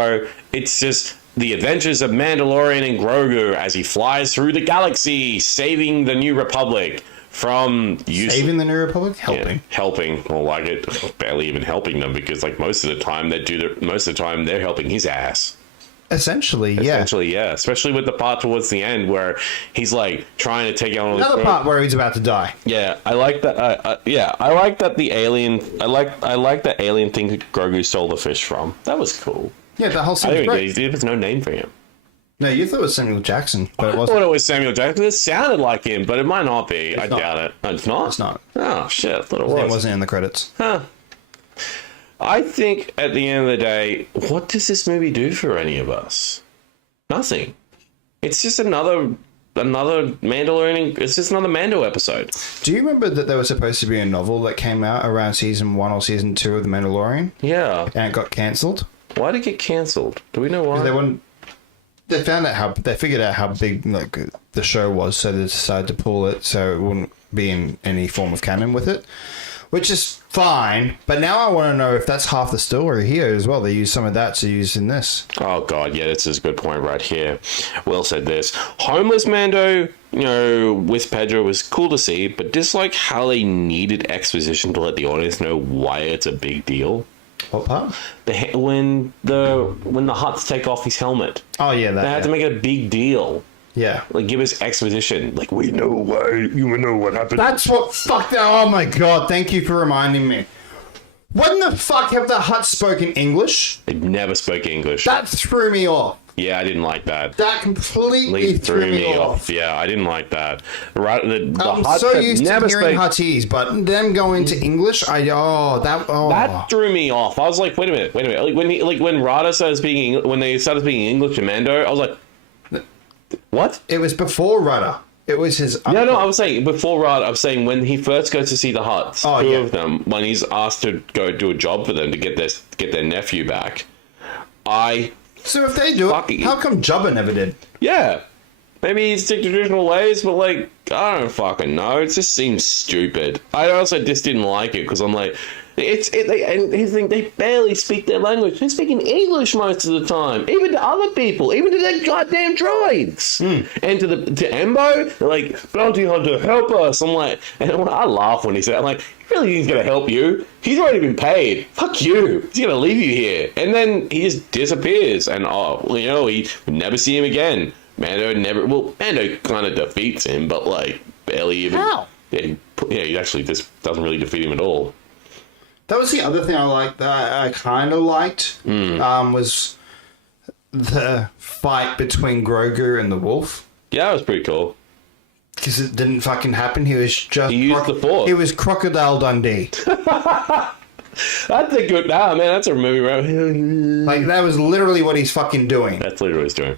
it's just the adventures of Mandalorian and Grogu as he flies through the galaxy, saving the New Republic from saving the New Republic, helping. Well, like it, barely even helping them, because like most of the time they're helping his ass. Essentially, yeah. Especially with the part towards the end where he's like trying to take out another part where he's about to die. Yeah, I like that. I like that the alien. I like that alien thing that Grogu stole the fish from. That was cool. Yeah, the whole scene was great. There was no name for him. No, you thought it was Samuel Jackson, but it I wasn't. thought it was Samuel Jackson. It sounded like him, but it might not be. I doubt it. No, it's not? It's not. Oh, shit. I thought it was. It wasn't in the credits. Huh. I think at the end of the day, what does this movie do for any of us? Nothing. It's just another Mandalorian. It's just another Mando episode. Do you remember that there was supposed to be a novel that came out around season 1 or season 2 of The Mandalorian? Yeah. And it got cancelled? Why did it get cancelled? Do we know why? They figured out how big the show was, so they decided to pull it so it wouldn't be in any form of canon with it, which is fine. But now I want to know if that's half the story here as well. They use some of that to use in this. Oh god, yeah, that's a good point right here. Will said this. Homeless Mando, with Pedro was cool to see, but just like how they needed exposition to let the audience know why it's a big deal. What part? When the Hutts take off his helmet. Oh yeah, they had to make it a big deal. Yeah, like give us exposition. Like we know why. You know what happened. That's what fucked. Oh my god! Thank you for reminding me. When the fuck have the Hutts spoken English? They never spoke English. That threw me off. Yeah, I didn't like that. That completely threw me off. Yeah, I didn't like that. Right, the I'm Hutts so used to hearing spoke... Huttese, but them going to English, that threw me off. I was like, wait a minute. Like when Rada started speaking, when they started speaking English in Mando, I was like, what? It was before Rudder. It was his uncle. No, I was saying before Rada. I was saying when he first goes to see the Hutts, two of them, when he's asked to go do a job for them to get their nephew back. So if they do it, how come Jabba never did? Yeah. Maybe he's stick to traditional ways, but like, I don't fucking know. It just seems stupid. I also just didn't like it because I'm like, they barely speak their language. They speak in English most of the time, even to other people, even to their goddamn droids. And to Embo, they're like, bounty hunter, help us. I'm like, and I laugh when he said, I'm like, you really think he's gonna help you? He's already been paid. Fuck you. He's gonna leave you here, and then he just disappears, and we never see him again. Mando kind of defeats him, but like barely even. How? Yeah, he actually just doesn't really defeat him at all. That was the other thing I liked. That I kind of liked was the fight between Grogu and the wolf. Yeah, that was pretty cool. Because it didn't fucking happen. He used the Force. He was Crocodile Dundee. That's a good. Man, that's a movie. Right? Like that was literally what he's fucking doing. That's literally what he's doing.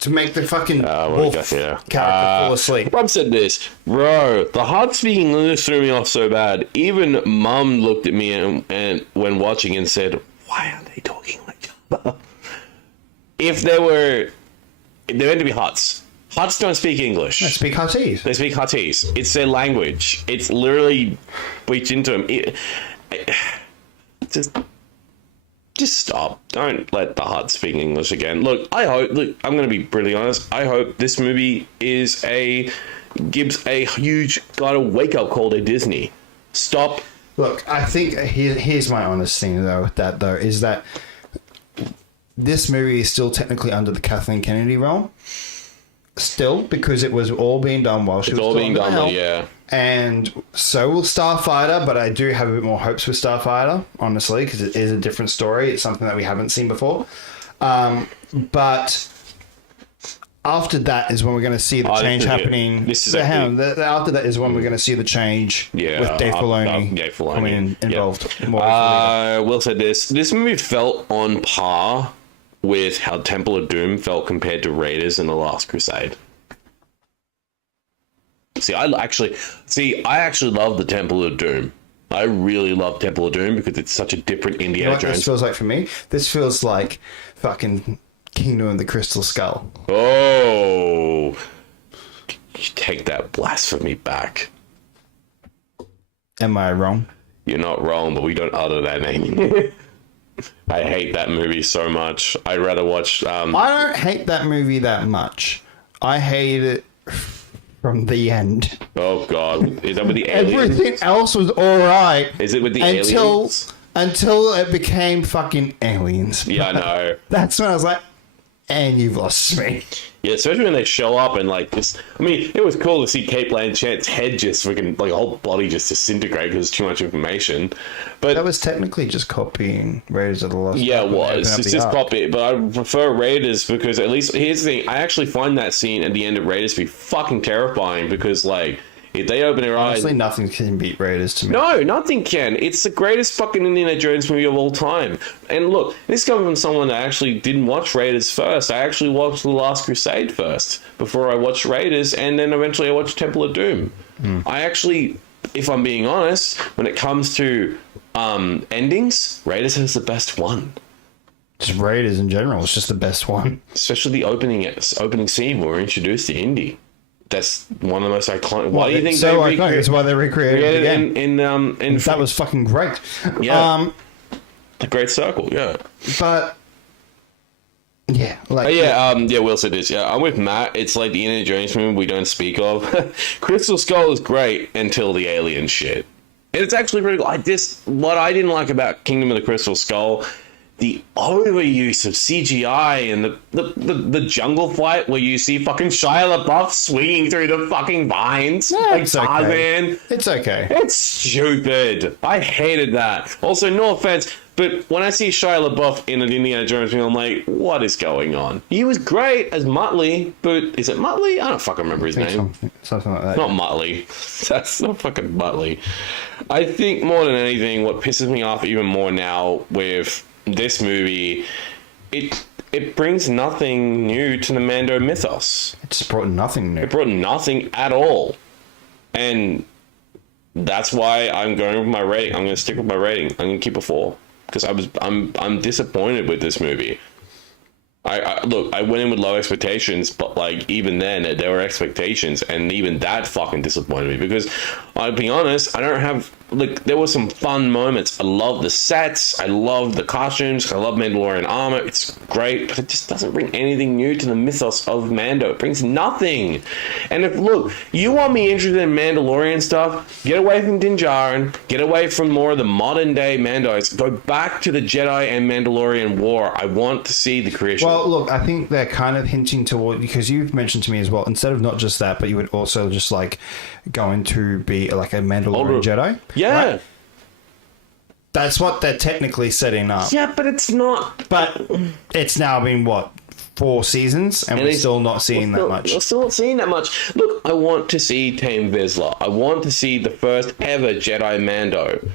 To make the fucking wolf character fall asleep. Rob said this, bro. The Hutts speaking English threw me off so bad. Even Mum looked at me and when watching and said, "Why aren't they talking like Jabba?" If they're meant to be Hutts. Hutts don't speak English. They speak Huttese. They speak Huttese. It's their language. It's literally breached into them. Just stop. Don't let the Hutts speak English again. Look, I'm going to be brutally honest. I hope this movie gives a huge wake-up call to Disney. Stop. Look, I think here's my honest thing, though, with that, though, is that this movie is still technically under the Kathleen Kennedy realm. Still, because it was all being done while she was still being done, yeah. And so will Starfighter, but I do have a bit more hopes with Starfighter, honestly, because it is a different story. It's something that we haven't seen before. But after that is when we're going to see the change happening. After that is when we're going to see the change with Dave Filoni involved. Will said this. This movie felt on par with how Temple of Doom felt compared to Raiders and The Last Crusade. I actually love the Temple of Doom. I really love Temple of Doom because it's such a different Indiana Jones. This feels like for me? This feels like fucking Kingdom of the Crystal Skull. Oh, you take that blasphemy back. Am I wrong? You're not wrong, but we don't utter that name. I hate that movie so much. I'd rather watch. I don't hate that movie that much. I hate it from the end. Oh God, is that with the aliens? Everything else was all right. Is it with the aliens? Until it became fucking aliens. Yeah, I know. That's when I was like, and you've lost me. Yeah, especially when they show up and like just. I mean, it was cool to see Kate Blanchett's head just freaking like her whole body just disintegrate because it's too much information. But that was technically just copying Raiders of the Lost Ark. Yeah, it was. It's just copy, but I prefer Raiders because at least here's the thing: I actually find that scene at the end of Raiders to be fucking terrifying because like. If they open their eyes... Honestly, nothing can beat Raiders to me. No, nothing can. It's the greatest fucking Indiana Jones movie of all time. And look, this comes from someone that actually didn't watch Raiders first. I actually watched The Last Crusade first, before I watched Raiders, and then eventually I watched Temple of Doom. I actually, if I'm being honest, when it comes to endings, Raiders has the best one. Just Raiders in general, it's just the best one. Especially the opening scene where we're introduced to Indy. That's one of the most iconic. Why do you think so iconic? It's why they recreated it again. In that was fucking great. Yeah, the Great Circle. Yeah, but yeah, like yeah. Will said this. Yeah, I'm with Matt. It's like the Indiana Jones movie we don't speak of. Crystal Skull is great until the alien shit. And it's actually pretty cool. What I didn't like about Kingdom of the Crystal Skull. The overuse of CGI and the jungle fight where you see fucking Shia LaBeouf swinging through the fucking vines like Tarzan. It's okay. It's stupid. I hated that. Also, no offense, but when I see Shia LaBeouf in an Indiana Jones film, I'm like, what is going on? He was great as Muttley, but is it Muttley? I don't fucking remember his name. Something like that. Not Muttley. That's not fucking Muttley. I think more than anything, what pisses me off even more now with this movie, it brings nothing new to the Mando mythos. It just brought nothing new. It brought nothing at all. And that's why I'm going with my rating. I'm going to stick with my rating. I'm going to keep a 4 because I'm disappointed with this movie. I look, I went in with low expectations, but like even then there were expectations, and even that fucking disappointed me because I'll be honest, I don't have like there were some fun moments. I love the sets, I love the costumes, I love Mandalorian armor. It's great, but it just doesn't bring anything new to the mythos of Mando. It brings nothing. And if look, you want me interested in Mandalorian stuff, get away from Din Djarin, get away from more of the modern day Mandos, go back to the Jedi and Mandalorian war. I want to see the creation. Well, look, I think they're kind of hinting toward, because you've mentioned to me as well, instead of not just that, but you would also just like going to be like a Mandalorian Jedi. Yeah. Right? That's what they're technically setting up. Yeah, but it's not. But it's now been, what, 4 seasons? And we're still not seeing that much. We're still not seeing that much. Look, I want to see Tame Vizsla. I want to see the first ever Jedi Mando.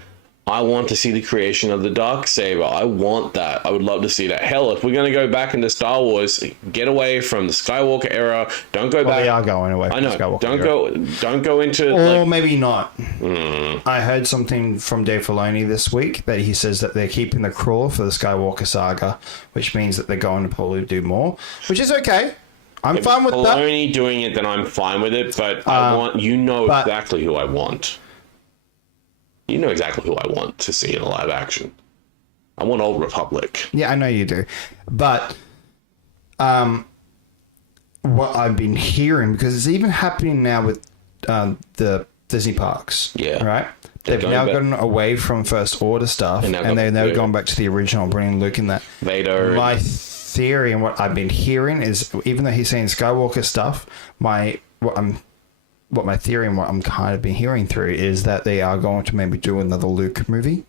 I want to see the creation of the Darksaber. I want that. I would love to see that. Hell, if we're going to go back into Star Wars, get away from the Skywalker era. Don't go back. They are going away from the Skywalker era. Don't go into... Or like, maybe not. I heard something from Dave Filoni this week that he says that they're keeping the crawl for the Skywalker saga, which means that they're going to probably do more, which is okay. I'm fine with that. If Filoni doing it, then I'm fine with it, but I want... exactly who I want. You know exactly who I want to see in a live action. I want Old Republic. Yeah, I know you do. But what I've been hearing, because it's even happening now with the Disney parks. Yeah. Right? They've now gotten away from First Order stuff, and they're now going back to the original, bringing Luke in that. Vader. My theory and what I've been hearing is, even though he's saying Skywalker stuff, what my theory and what I'm kind of been hearing through is that they are going to maybe do another Luke movie,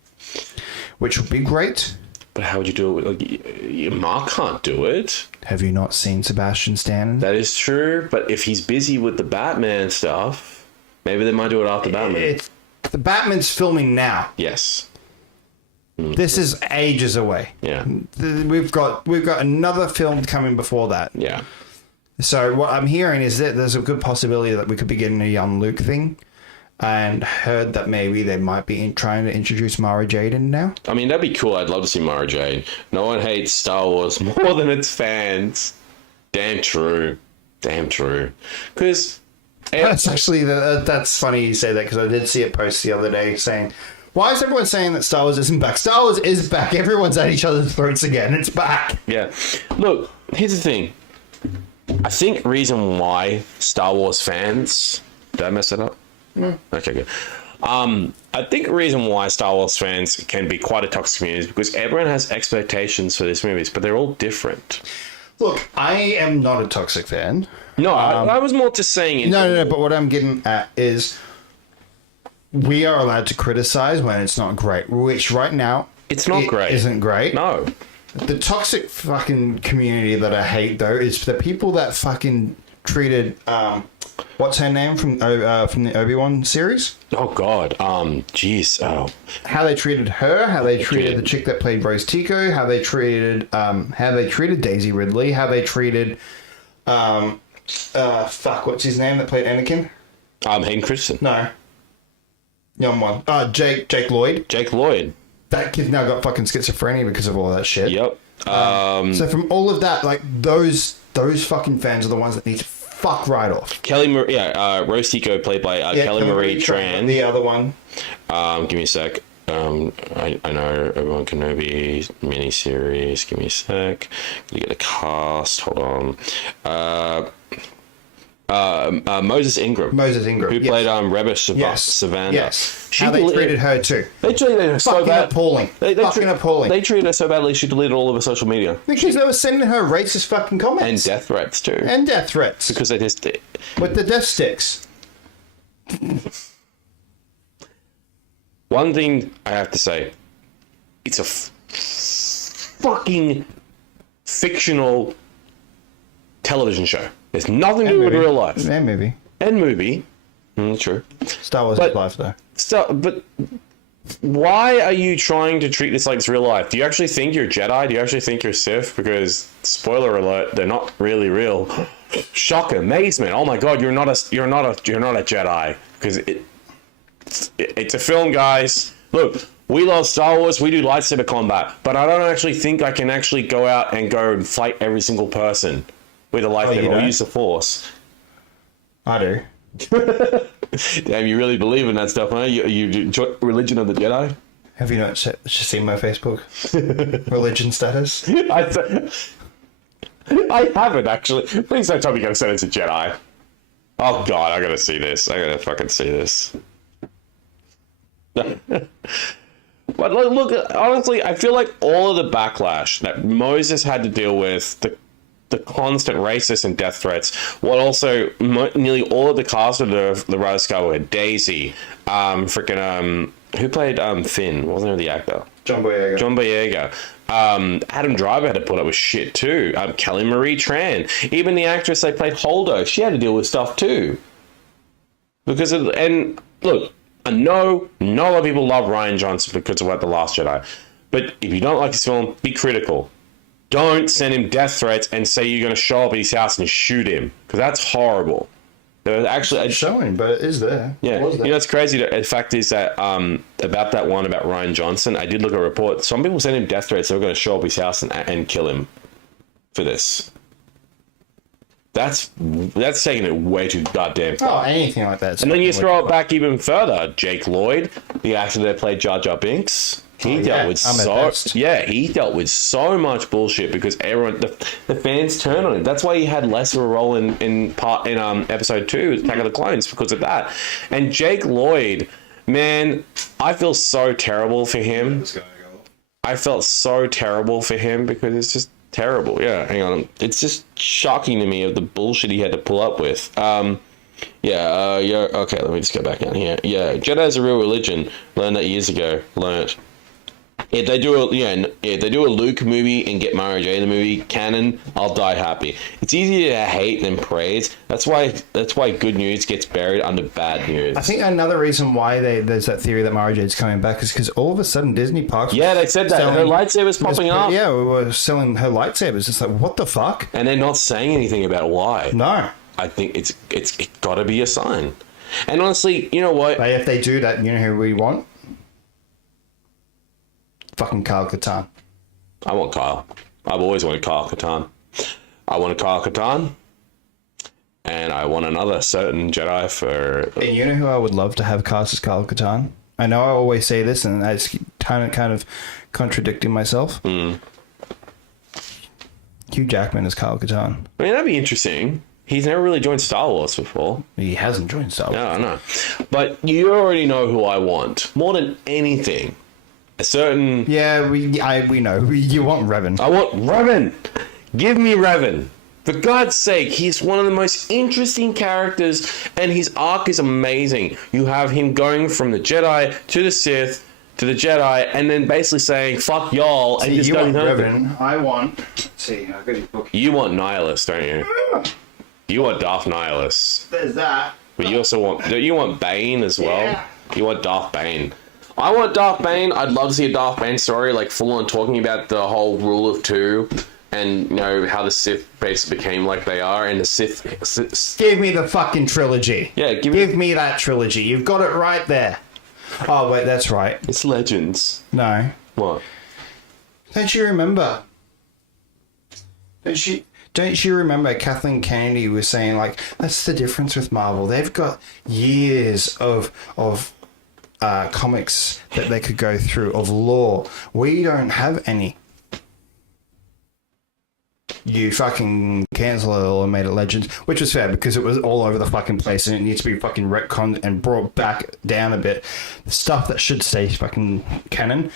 which would be great. But how would you do it? Like, Mark can't do it. Have you not seen Sebastian Stan? That is true, but if he's busy with the Batman stuff, maybe they might do it after Batman. The Batman's filming now. Yes. This is ages away. Yeah. We've got another film coming before that. Yeah. So what I'm hearing is that there's a good possibility that we could be getting a young Luke thing. and heard that maybe they might be trying to introduce Mara Jade in now. I mean, that'd be cool. I'd love to see Mara Jade. No one hates Star Wars more than its fans. Damn true. Damn true. Because... That's actually, that's funny you say that, because I did see a post the other day saying, why is everyone saying that Star Wars isn't back? Star Wars is back. Everyone's at each other's throats again. It's back. Yeah. Look, here's the thing. I think reason why Star Wars fans... Did I mess it up? Okay, good. I think the reason why Star Wars fans can be quite a toxic community is because everyone has expectations for these movies, but they're all different. Look, I am not a toxic fan. No, I was more just saying... No, but what I'm getting at is we are allowed to criticize when it's not great, which right now... It's not great. Isn't great. No. The toxic fucking community that I hate, though, is the people that fucking treated... what's her name from the Obi-Wan series? Oh, God. Jeez. Oh. How they treated her, how they treated the chick that played Rose Tico, how they treated Daisy Ridley, how they treated... what's his name that played Anakin? Hayden Christensen. No. Young one. Jake Lloyd. Jake Lloyd. That kid now got fucking schizophrenia because of all that shit. Yep. So from all of that, like, those fucking fans are the ones that need to fuck right off. Rose Tico played by Kelly Marie Tran. The other one. Give me a sec. I know Obi-Wan Kenobi miniseries. Give me a sec. You get a cast. Hold on. Moses Ingram. Who played Reba Savannah. Yes. How they treated her too. They treated her so bad. Appalling. Appalling. They treated her so badly she deleted all of her social media. Because they were sending her racist fucking comments. And death threats too. Because they just did. With the death sticks. One thing I have to say, it's a fucking fictional television show. There's nothing to do with real life. And movie. True. Star Wars is life, though. But why are you trying to treat this like it's real life? Do you actually think you're Jedi? Do you actually think you're Sith? Because, spoiler alert, they're not really real. Shock, amazement. Oh my God, you're not a Jedi. Because it's a film, guys. Look, we love Star Wars. We do lightsaber combat, but I don't actually think I can actually go out and fight every single person with a lightsaber or use the Force. I do. Damn, you really believe in that stuff, huh? You religion of the Jedi? Have you not seen my Facebook religion status? I haven't actually. Please don't tell me you're gonna send it to Jedi. Oh God, I gotta see this. I gotta fucking see this. But look, honestly, I feel like all of the backlash that Moses had to deal with, the constant racist and death threats, what also nearly all of the cast of the Rise of Skywalker, Daisy, who played Finn? Wasn't it the actor? John Boyega. Adam Driver had to put up with shit too. Kelly Marie Tran, even the actress they played Holdo, she had to deal with stuff too. And look, I know not a lot of people love Rian Johnson because of The Last Jedi, but if you don't like this film, be critical. Don't send him death threats and say you're going to show up at his house and shoot him, because that's horrible. There was actually showing, but it is there. Yeah, you know what's crazy? The fact is that about that one about Rian Johnson, I did look at a report. Some people sent him death threats. They were going to show up his house and kill him for this. That's taking it way too goddamn far. Oh, anything like that. And then you throw it back even further. Jake Lloyd, the actor that played Jar Jar Binks, he dealt with so much bullshit because everyone, the fans turned on him. That's why he had less of a role in episode 2, Attack of the Clones, because of that. And Jake Lloyd, man, I feel so terrible for him. I felt so terrible for him because it's just terrible. Yeah, hang on. It's just shocking to me of the bullshit he had to pull up with. Okay, let me just go back down here. Yeah, Jedi is a real religion. Learned that years ago. If they do a Luke movie and get Mara Jade in the movie canon, I'll die happy. It's easier to hate than praise. That's why good news gets buried under bad news. I think another reason why there's that theory that Mara Jade's coming back is because all of a sudden Disney Parks. Yeah, they said that her lightsaber's popping up. Yeah, we were selling her lightsabers. It's like, what the fuck? And they're not saying anything about why. No. I think it's got to be a sign. And honestly, you know what? But if they do that, you know who we want? Fucking Kyle Katarn. I want Kyle. I've always wanted Kyle Katarn. I want a Kyle Katarn. And I want another certain Jedi for... And you know who I would love to have cast as Kyle Katarn? I know I always say this, and I just kind of contradicting myself. Hugh Jackman as Kyle Katarn. I mean, that'd be interesting. He's never really joined Star Wars before. He hasn't joined Star Wars. No, I know. But you already know who I want. More than anything. A certain... Yeah, we know. You want Revan. I want Revan. Give me Revan. For God's sake, he's one of the most interesting characters, and his arc is amazing. You have him going from the Jedi to the Sith to the Jedi, and then basically saying, fuck y'all, and just going home. Revan. I want... Let's see, I've got his book. You want Nihilus, don't you? You want Darth Nihilus. There's that. But you also want... You want Bane as well? Yeah. You want Darth Bane. I want Darth Bane. I'd love to see a Darth Bane story, like full on talking about the whole rule of two. And, you know, how the Sith basically became like they are, and the Sith... Give me the fucking trilogy. Yeah, give me that trilogy. You've got it right there. Oh, wait, that's right. It's Legends. No. What? Don't you remember? Don't you remember Kathleen Kennedy was saying, like, that's the difference with Marvel. They've got years of comics that they could go through, of lore. We don't have any. You fucking cancel it all and made it Legends, which was fair because it was all over the fucking place and it needs to be fucking retconned and brought back down a bit. The stuff that should stay fucking canon.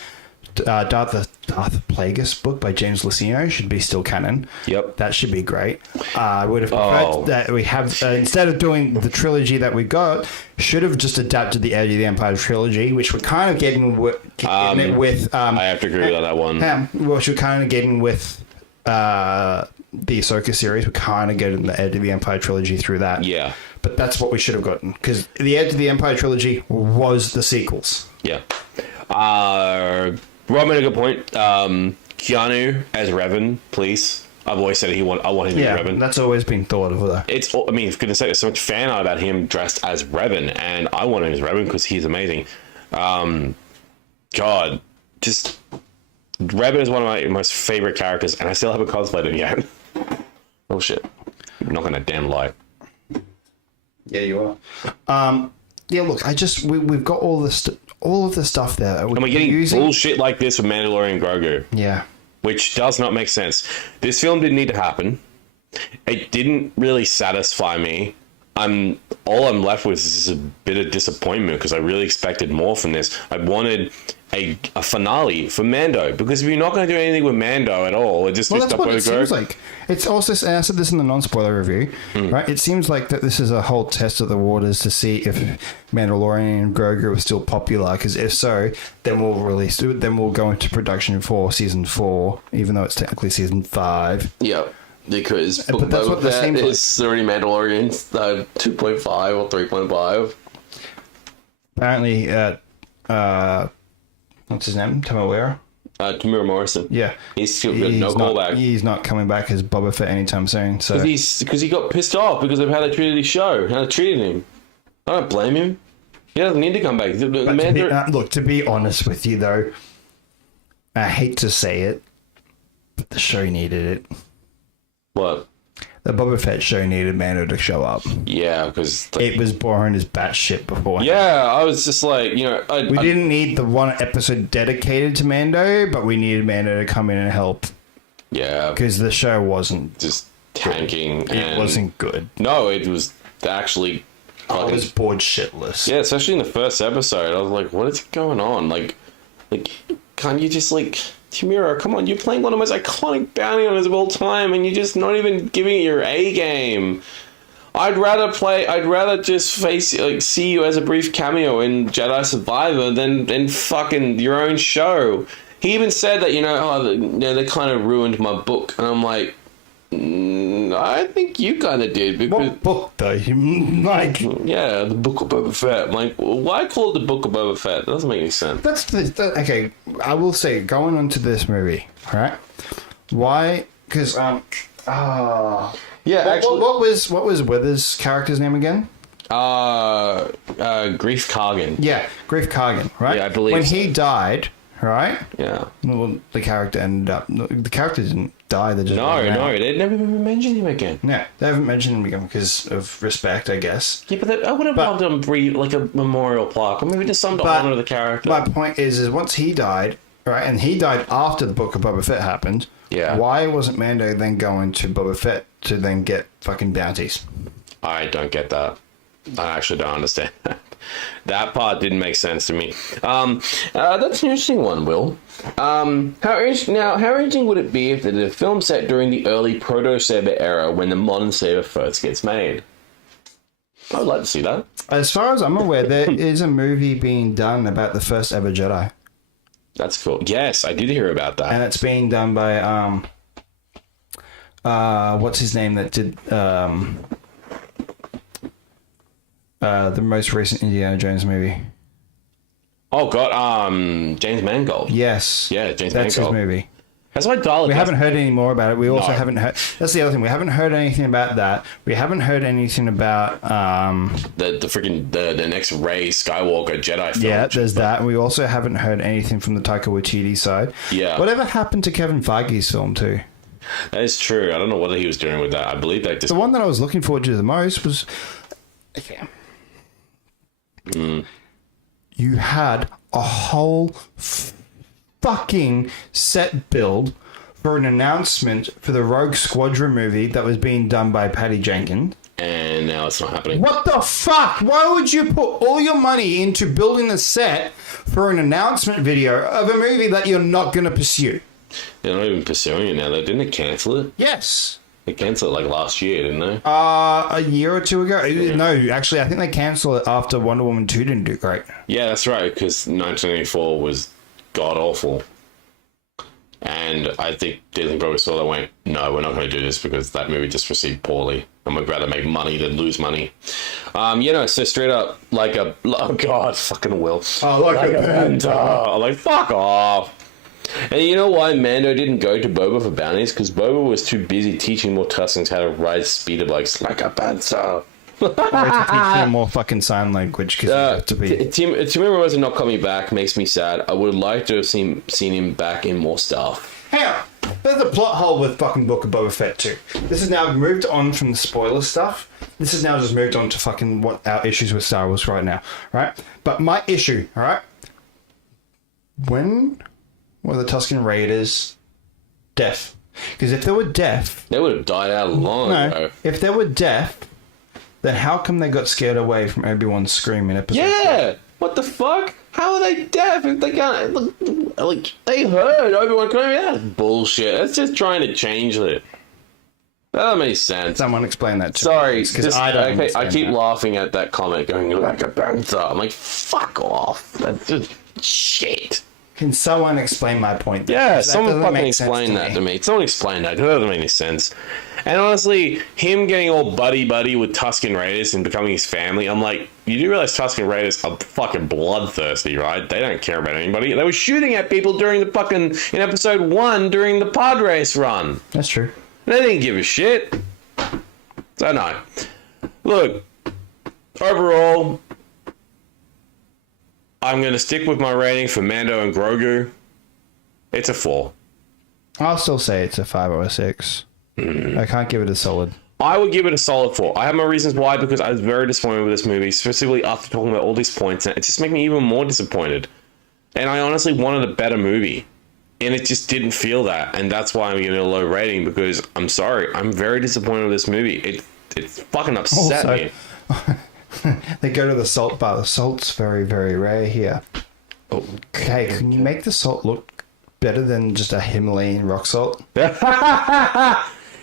Darth Plagueis book by James Luceno should be still canon. Yep. That should be great. I would have preferred that we have, instead of doing the trilogy that we got, should have just adapted the Age of the Empire trilogy, which we're kind of getting with... I have to agree with that one. Which we're kind of getting with... the Ahsoka series, we're kind of getting the Edge of the Empire trilogy through that. Yeah. But that's what we should have gotten, because the Edge of the Empire trilogy was the sequels. Yeah. Rob made a good point. Keanu as Revan, please. I've always said I want him to be Revan. That's always been thought of, though. I mean, for goodness sake, there's so much fan art about him dressed as Revan, and I want him as Revan because he's amazing. God, just... Revan is one of my most favorite characters, and I still haven't cosplayed him yet. Oh shit! I'm not gonna damn lie. Yeah, you are. Yeah, look, we've got all of the stuff there. And we're getting bullshit like this with Mandalorian Grogu. Yeah. Which does not make sense. This film didn't need to happen. It didn't really satisfy me. All I'm left with is a bit of disappointment because I really expected more from this. I wanted a finale for Mando, because if you're not going to do anything with Mando at all, it just that's what it seems like. It's also, and I said this in the non-spoiler review, right? It seems like that this is a whole test of the waters to see if Mandalorian Grogu is still popular. Because if so, then we'll release it. Then we'll go into production for season 4, even though it's technically season 5. Yep. Because but that's what this seems is already Mandalorian 2.5 or 3.5. Apparently, what's his name? Tamawera? Tamura Morrison. Yeah. He's no callback. He's not coming back as Boba Fett anytime soon. So because he got pissed off because of how they treated his show, how they treated him. I don't blame him. He doesn't need to come back. Look, to be honest with you, though, I hate to say it, but the show needed it. What? The Boba Fett show needed Mando to show up. Yeah, because... it was boring as batshit before. Yeah, I was just like, you know... We didn't need the one episode dedicated to Mando, but we needed Mando to come in and help. Yeah. Because the show wasn't... just tanking. It wasn't good. No, it was actually... I was bored shitless. Yeah, especially in the first episode. I was like, what is going on? Like, can't you just, like... Tamura, come on, you're playing one of the most iconic bounty hunters of all time, and you're just not even giving it your A game. I'd rather just see you as a brief cameo in Jedi Survivor than fucking your own show. He even said that, they kind of ruined my book, and I'm like, I think you kind of did. Because, what book, though? Yeah, the Book of Boba Fett. I'm like, why call it the Book of Boba Fett? That doesn't make any sense. Okay, I will say, going on to this movie, right? Why? Because, yeah, actually... What was Withers' character's name again? Grief Kargan. Yeah, Grief Kargan, right? Yeah, I believe when so. he died, right? Yeah. Well, the character ended up. The character didn't die. They just No, they never even mentioned him again. Yeah, they haven't mentioned him again because of respect, I guess. Yeah, but I would have loved them like a memorial plaque, or maybe just something to honor the character. My point is once he died, right, and he died after the Book of Boba Fett happened. Yeah. Why wasn't Mando then going to Boba Fett to then get fucking bounties? I don't get that. I actually don't understand that. That part didn't make sense to me. That's an interesting one, Will. How interesting would it be if they did a film set during the early proto-saber era when the modern saber first gets made? I would like to see that. As far as I'm aware, there is a movie being done about the first ever Jedi. That's cool. Yes, I did hear about that. And it's being done by what's his name that did the most recent Indiana Jones movie. Oh god, James Mangold. Yes. Yeah, James That's Mangold. his movie. That's why Dalek. We haven't heard any more about it. We also No. haven't heard. That's the other thing. We haven't heard anything about that. We haven't heard anything about. The freaking the next Rey Skywalker Jedi film. Yeah, there's that. And we also haven't heard anything from the Taika Waititi side. Yeah. Whatever happened to Kevin Feige's film too? That is true. I don't know what he was doing with that. I believe they just. The one that I was looking forward to the most was. Okay. You had a whole fucking set build for an announcement for the Rogue Squadron movie that was being done by Patty Jenkins. And now it's not happening. What the fuck? Why would you put all your money into building a set for an announcement video of a movie that you're not going to pursue? They're not even pursuing it now. Didn't they cancel it? Yes. They canceled it like last year, didn't they? A year or two ago? No, actually, I think they cancelled it after Wonder Woman 2 didn't do great. Yeah, that's right, because 1984 was god-awful. And I think Disney probably saw that and went, no, we're not going to do this because that movie just received poorly. And we'd rather make money than lose money. So straight up, like a... Oh, God, fucking Will. Oh, like a panda. Like, fuck off. And you know why Mando didn't go to Boba for bounties? Because Boba was too busy teaching more Tuskens how to ride speeder bikes like a panther. Teaching more fucking sign language because you have to be. Timmy Rosa not coming back makes me sad. I would like to have seen him back in more stuff. Hang on. There's a plot hole with fucking Book of Boba Fett too. This has now moved on from the spoiler stuff. This has now just moved on to fucking what our issues with Star Wars right now, right? But my issue, all right? When were the Tusken Raiders deaf? Because if they were deaf, they would have died out long ago. If they were deaf, then how come they got scared away from Obi-Wan's scream in episode 4? What the fuck? How are they deaf if they can't? Like they heard Obi-Wan coming. That's bullshit. That's just trying to change it. That doesn't make sense. Someone explain that to Sorry, me. Because I don't understand I keep that. laughing at that comment going, like a panther. I'm like, fuck off. That's just shit. Can someone explain my point? There? Yeah, That someone doesn't fucking make sense explain that me. to me. Someone explain that. That doesn't make any sense. And honestly, him getting all buddy-buddy with Tusken Raiders and becoming his family, I'm like, you do realize Tusken Raiders are fucking bloodthirsty, right? They don't care about anybody. They were shooting at people during the fucking, in episode 1, during the pod race run. That's true. They didn't give a shit. So no. Look, overall, I'm going to stick with my rating for Mando and Grogu. It's a 4. I'll still say it's a 5 or a 6. I can't give it a solid. I would give it a solid 4. I have my reasons why, because I was very disappointed with this movie, specifically after talking about all these points, and it just made me even more disappointed. And I honestly wanted a better movie. And it just didn't feel that, and that's why I'm giving it a low rating, because I'm sorry, I'm very disappointed with this movie. It's fucking upset me. They go to the salt bar. The salt's very, very rare here. Okay, can you make the salt look better than just a Himalayan rock salt?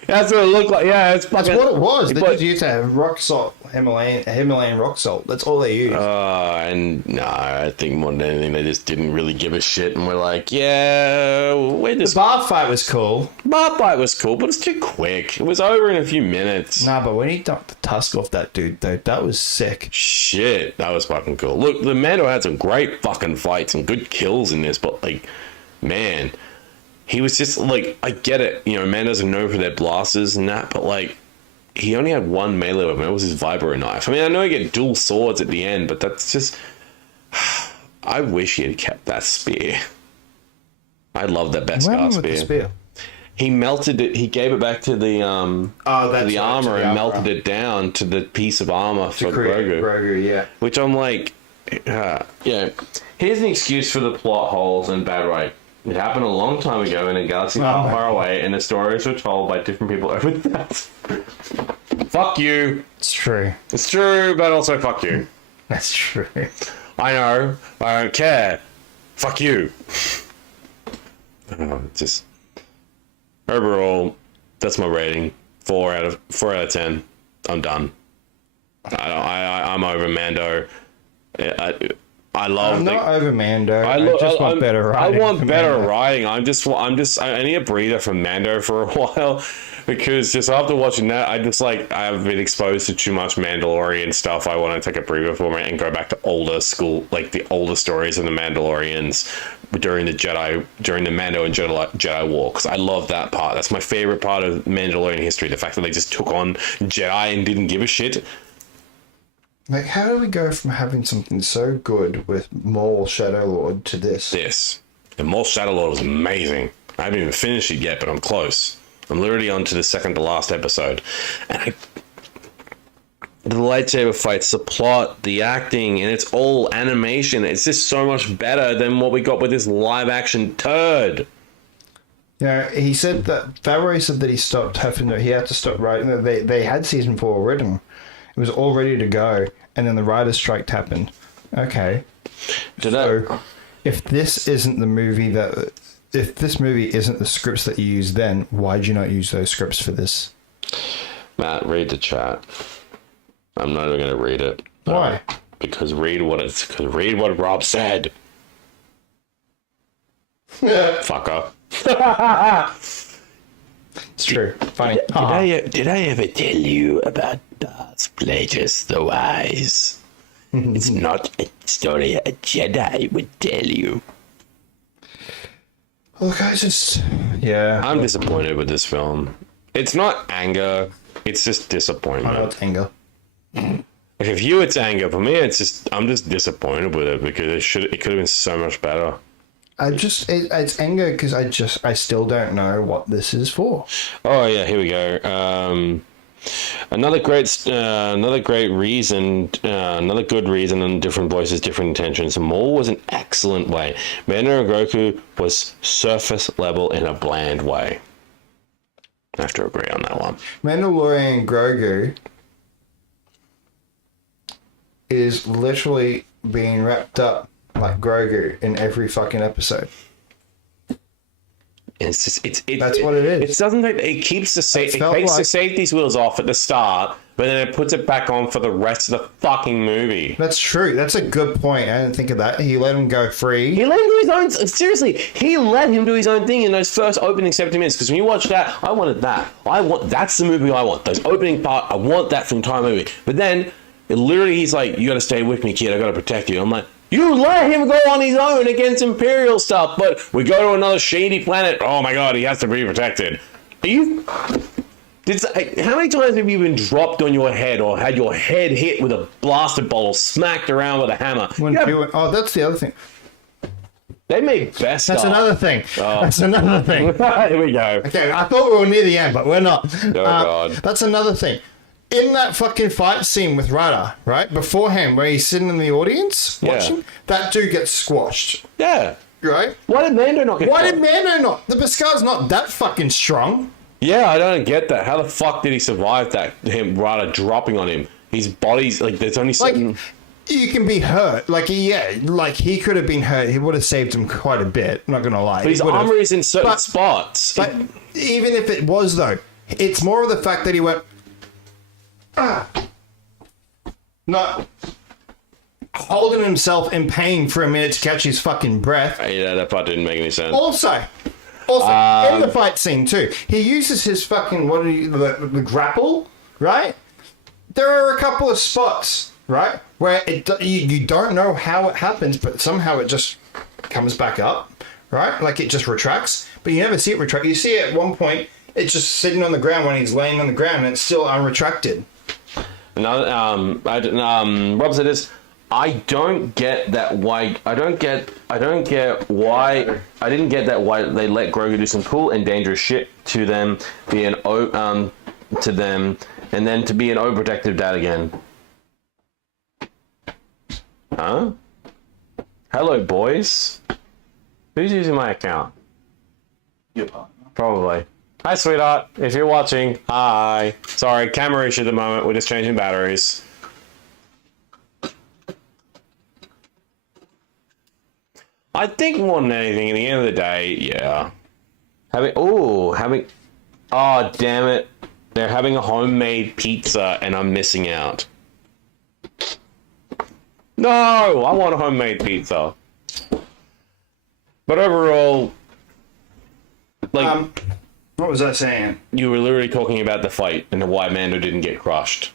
That's what it looked like. Yeah, it's That's fucking, what it was. They but- just used to have rock salt, Himalayan rock salt. That's all they used. And no, I think more than anything, they just didn't really give a shit, and we're like, yeah, we're The just... bar fight was cool. Bar fight was cool, but it's too quick. It was over in a few minutes. Nah, but when he knocked the tusk off that dude, though, that was sick. Shit, that was fucking cool. Look, the Mando had some great fucking fights and good kills in this, but like, man, he was just like, I get it, Mandos are known for their blasters and that, but like, he only had one melee weapon. It was his vibro knife. I mean, I know he get dual swords at the end, but that's just... I wish he had kept that spear. I love that Beskar spear. The spear. He melted it. He gave it back to the armor and melted it down to the piece of armor for Grogu. Grogu, yeah. Which I'm like, yeah. Here's an excuse for the plot holes and bad writing. It happened a long time ago in a galaxy far away, and the stories were told by different people over that. Fuck you. It's true. It's true, but also fuck you. That's true. I know. I don't care. Fuck you. Just overall, that's my rating. 4 out of 10. I'm done. I'm over Mando. I love. I'm not over Mando. I just want better I writing. want better writing. I need a breather from Mando for a while, because just after watching that, I've been exposed to too much Mandalorian stuff. I want to take a breather for me and go back to older school, like the older stories of the Mandalorians during the Mando and Jedi War, because I love that part. That's my favorite part of Mandalorian history. The fact that they just took on Jedi and didn't give a shit. Like, how do we go from having something so good with Maul Shadow Lord to this? And Maul Shadow Lord was amazing. I haven't even finished it yet, but I'm close. I'm literally on to the second to last episode. And the lightsaber fights, the plot, the acting, and it's all animation. It's just so much better than what we got with this live action turd. Yeah, he said that Favreau said that he had to stop writing. They had season 4 written. It was all ready to go, and then the writer's strike happened. Okay. If this isn't the movie if this movie isn't the scripts that you used then, why did you not use those scripts for this? Matt, read the chat. I'm not even going to read it. Why? Because read what Rob said. Fucker. It's true. Funny. Did I ever tell you about Darth Plagueis the Wise? It's not a story a Jedi would tell you. Look, I'm disappointed with this film. It's not anger. It's just disappointment. I know it's anger. If you, it's anger. For me, I'm just disappointed with it, because it could have been so much better. It's anger because I still don't know what this is for. Oh yeah, here we go. Another good reason, and different voices, different intentions. Maul was an excellent way. Mando and Grogu was surface level in a bland way. I have to agree on that one. Mandalorian Grogu is literally being wrapped up like Grogu in every fucking episode. It's just that's what it is. It doesn't take. It keeps the the safety wheels off at the start, but then it puts it back on for the rest of the fucking movie. That's true. That's a good point. I didn't think of that. He let him go free. He let him do his own. Seriously, he let him do his own thing in those first opening 70 minutes. Because when you watch that, I wanted that. That's the movie I want. Those opening part, I want that from the entire movie. But then, he's like, "You got to stay with me, kid. I got to protect you." I'm like, you let him go on his own against Imperial stuff, but we go to another shady planet. Oh my god, he has to be protected. How many times have you been dropped on your head or had your head hit with a blaster ball or smacked around with a hammer? That's the other thing. They made best. That's another thing. Oh. That's another thing. Here we go. Okay, I thought we were near the end, but we're not. Oh god. That's another thing. In that fucking fight scene with Rada, right? Beforehand, where he's sitting in the audience watching, that dude gets squashed. Yeah. Right? Why did Mando not get Why did Mando not? The Beskar's not that fucking strong. Yeah, I don't get that. How the fuck did he survive that? Rada dropping on him. His body's, there's only certain... You can be hurt. He could have been hurt. He would have saved him quite a bit. I'm not going to lie. But his armor is in certain spots. But even if it was, though, it's more of the fact that he went... Not holding himself in pain for a minute to catch his fucking breath. Yeah, that part didn't make any sense. Also, in the fight scene too, he uses his fucking the grapple, right? There are a couple of spots, right, where you don't know how it happens, but somehow it just comes back up, right? Like it just retracts, but you never see it retract. You see it at one point. it's just sitting on the ground when he's laying on the ground, and it's still unretracted. Another, Rob said this. I don't get that why. I don't get why. I didn't get that why they let Grogu do some cool and dangerous shit to them, to them, and then to be an overprotective dad again. Huh? Hello, boys. Who's using my account? Your partner. Probably. Hi, sweetheart. If you're watching, hi. Sorry, camera issue at the moment. We're just changing batteries. I think more than anything, at the end of the day, yeah. Oh, damn it. They're having a homemade pizza and I'm missing out. No, I want a homemade pizza. But overall, like... what was I saying? You were literally talking about the fight and why Mando didn't get crushed.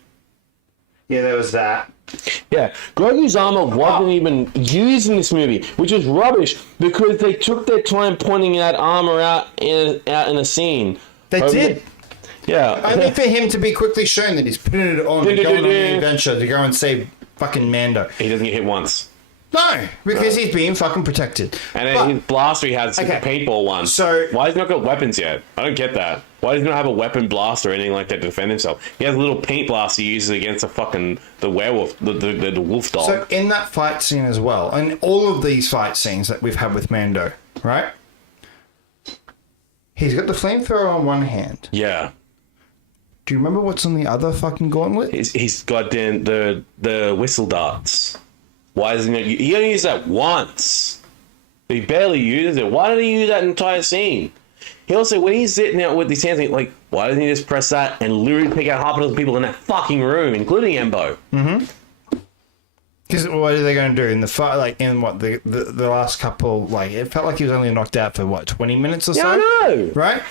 Yeah, there was that. Yeah, Grogu's armor wasn't even used in this movie, which is rubbish because they took their time pointing that armor out in a scene. They did. Yeah. Only for him to be quickly shown that he's putting it on and going on the adventure to go and save fucking Mando. He doesn't get hit once. No, because he's being fucking protected. And then his blaster he has a paintball one. So why has he not got weapons yet? I don't get that. Why does he not have a weapon blaster or anything like that to defend himself? He has a little paint blaster he uses against the werewolf, the wolf dog. So in that fight scene as well, and all of these fight scenes that we've had with Mando, right? He's got the flamethrower on one hand. Yeah. Do you remember what's on the other fucking gauntlet? He's got the whistle darts. Why doesn't he only use that once? He barely uses it. Why did he use that entire scene? He also, when he's sitting out with his hands, like, why doesn't he just press that and literally take out half a dozen people in that fucking room, including Embo? Mm-hmm. Because what are they going to do in the fight? Like in what the last couple? Like it felt like he was only knocked out for what 20 minutes or so. Yeah, I know. Right.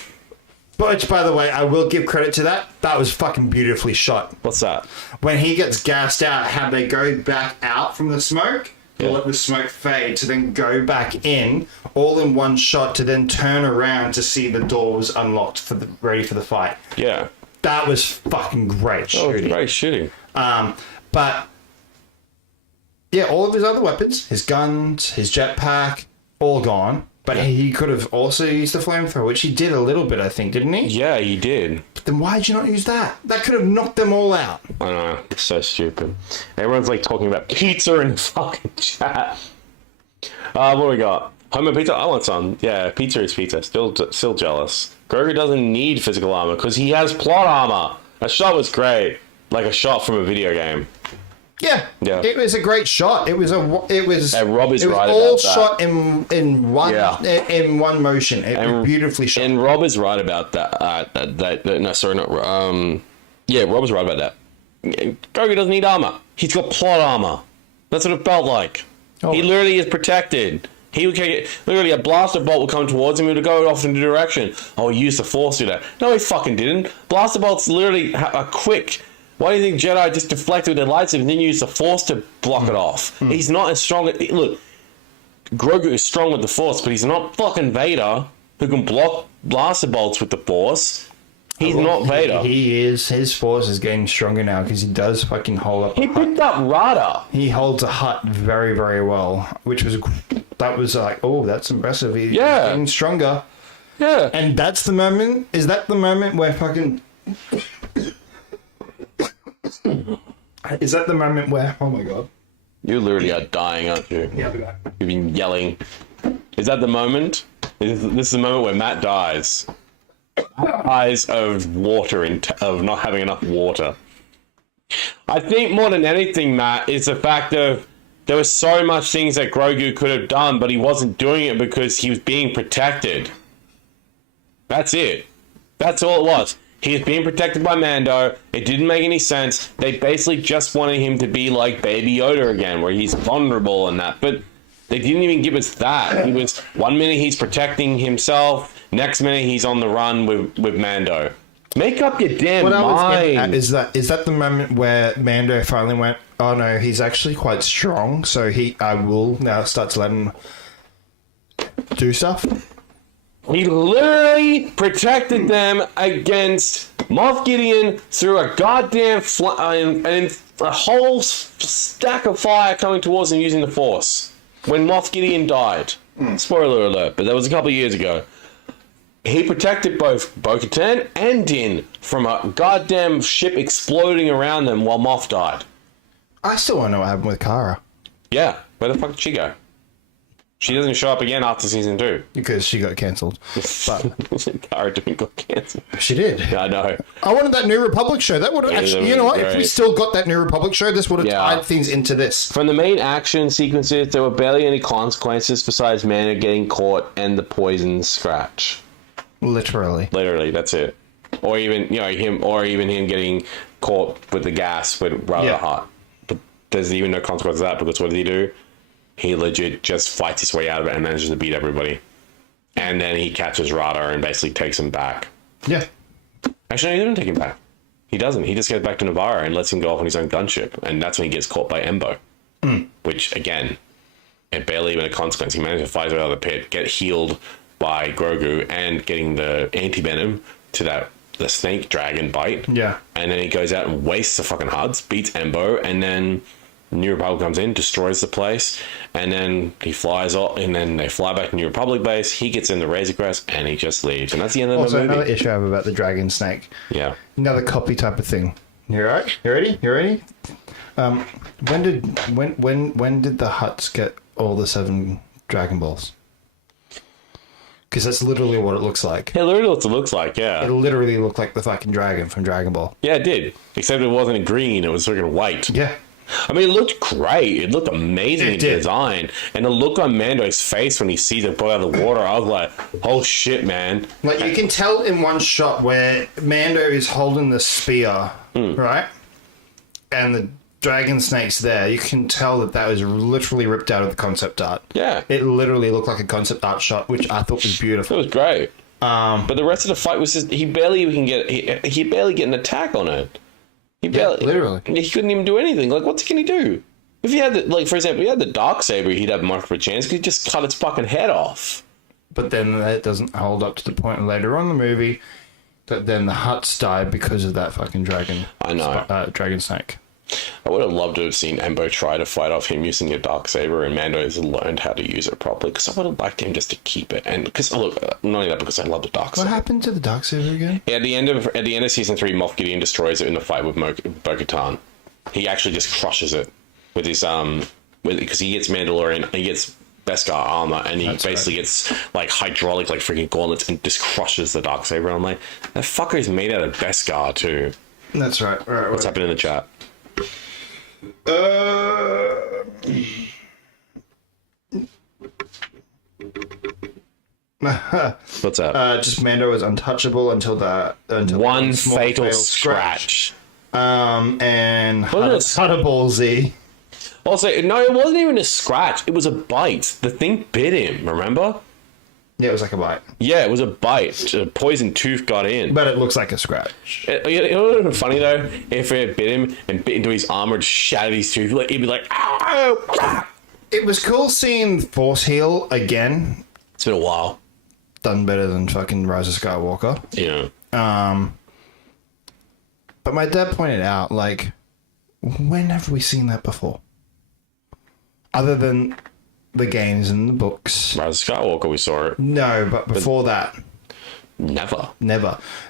But by the way, I will give credit to that. That was fucking beautifully shot. What's that? When he gets gassed out, how they go back out from the smoke, let the smoke fade to then go back in, all in one shot, to then turn around to see the door was unlocked ready for the fight. Yeah. That was fucking great shooting. That was great shooting. But yeah, all of his other weapons, his guns, his jetpack, all gone. But he could have also used the flamethrower, which he did a little bit, I think, didn't he? Yeah, he did. But then why did you not use that? That could have knocked them all out. I know. It's so stupid. Everyone's like talking about pizza in fucking chat. What do we got? Homemade pizza? I want some. Yeah, pizza is pizza. Still jealous. Grogu doesn't need physical armor because he has plot armor. That shot was great. Like a shot from a video game. Yeah, it was a great shot. It was Rob is right all about shot that. in one motion. It was beautifully shot. And Rob is right about that. No, sorry, not. Yeah, Rob is right about that. Grogu doesn't need armor. He's got plot armor. That's what it felt like. Oh. He literally is protected. He would literally a blaster bolt would come towards him. He would go off in a direction. Oh, he used the Force to do that. No, he fucking didn't. Blaster bolts literally are quick. Why do you think Jedi just deflect with their lightsabers and then use the Force to block it off? He's not as strong. Look, Grogu is strong with the Force, but he's not fucking Vader who can block blaster bolts with the Force. He's not Vader. He is. His Force is getting stronger now because he does fucking hold up. He picked up Rada. He holds a hut very, very well, which was like, oh, that's impressive. He's getting stronger. Yeah. And that's the moment. Is that the moment where fucking? Is that the moment where? Oh my god! You literally are dying, aren't you? Yeah, I'll be back. You've been yelling. Is that the moment? This is the moment where Matt dies. Eyes of water of not having enough water. I think more than anything, Matt, it's the fact of there was so much things that Grogu could have done, but he wasn't doing it because he was being protected. That's it. That's all it was. He was being protected by Mando. It didn't make any sense. They basically just wanted him to be like Baby Yoda again, where he's vulnerable and that. But they didn't even give us that. He was 1 minute he's protecting himself, next minute he's on the run with Mando. Make up your damn mind. What I was getting at is that the moment where Mando finally went, oh no, he's actually quite strong, so I will now start to let him do stuff. He literally protected them against Moff Gideon through a goddamn and a whole stack of fire coming towards him using the Force. When Moff Gideon died. Spoiler alert, but that was a couple of years ago. He protected both Bo-Katan and Din from a goddamn ship exploding around them while Moff died. I still want to know what happened with Kara. Yeah, where the fuck did she go? She doesn't show up again after season 2. Because she got cancelled. But Kara didn't got cancelled. she did. Yeah, I know. I wanted that New Republic show. That would have actually, you know what? If we still got that New Republic show, this would have tied things into this. From the main action sequences, there were barely any consequences besides Mando getting caught and the poison scratch. Literally, that's it. Or even him getting caught with the gas, but rather hot. But there's even no consequence of that because what did he do? He legit just fights his way out of it and manages to beat everybody. And then he catches Rada and basically takes him back. Yeah. Actually, no, he doesn't take him back. He doesn't. He just goes back to Navarro and lets him go off on his own gunship. And that's when he gets caught by Embo. Which, again, it barely even a consequence. He managed to fight his way out of the pit, get healed by Grogu, and getting the anti-venom to the snake dragon bite. Yeah. And then he goes out and wastes the fucking HUDs, beats Embo, and then New Republic comes in, destroys the place, and then he flies off, and then they fly back to New Republic base. He gets in the Razor Crest, and he just leaves, and that's the end of the movie. Another issue I have about the dragon snake. Yeah. Another copy type of thing. You right? You ready? You ready? When did the Hutts get all the 7 Dragon Balls? Because that's literally what it looks like. Yeah, literally what it looks like, yeah. It literally looked like the fucking dragon from Dragon Ball. Yeah, it did. Except it wasn't green, it was freaking white. Yeah. I mean, it looked great. It looked amazing in did. design. And the look on Mando's face when he sees it pull out of the water, I was like, oh shit, man. Like, you can tell in one shot where Mando is holding the spear, right? And the dragon snake's there. You can tell that was literally ripped out of the concept art. Yeah. It literally looked like a concept art shot, which I thought was It beautiful. was great. But the rest of the fight was just, he barely get an attack on it. He barely, literally. He couldn't even do anything. Like, what can he do? If he had, for example, he had the Darksaber, he'd have much of a chance because he just cut its fucking head off. But then that doesn't hold up to the point later on in the movie that then the Hutts died because of that fucking dragon. I know. Dragon snake. I would have loved to have seen Embo try to fight off him using a Darksaber, and Mando has learned how to use it properly, because I would have liked him just to keep it. And because, look, not only that, because I love the Darksaber. What happened to the Darksaber again? At the end of season 3, Moff Gideon destroys it in the fight with Bo-Katan. He actually just crushes it with his because he gets Mandalorian, he gets Beskar armor, and he basically gets like hydraulic, like freaking gauntlets, and just crushes the Darksaber. And I'm like, that fucker is made out of Beskar too. That's right. What's happening in the chat? What's up? Just Mando is untouchable until one small fatal scratch. And Hutter Ball Z. Also, no, it wasn't even a scratch. It was a bite. The thing bit him, remember? Yeah, it was like a bite. Yeah, it was a bite. A poison tooth got in. But it looks like a scratch. You know what would have been funny, though? If it bit him and bit into his armor and shattered his tooth, he'd be like, ow! It was cool seeing Force Heal again. It's been a while. Done better than fucking Rise of Skywalker. Yeah. But my dad pointed out, like, when have we seen that before? Other than the games and the books. Rise of Skywalker, we saw it. No, but before that. Never.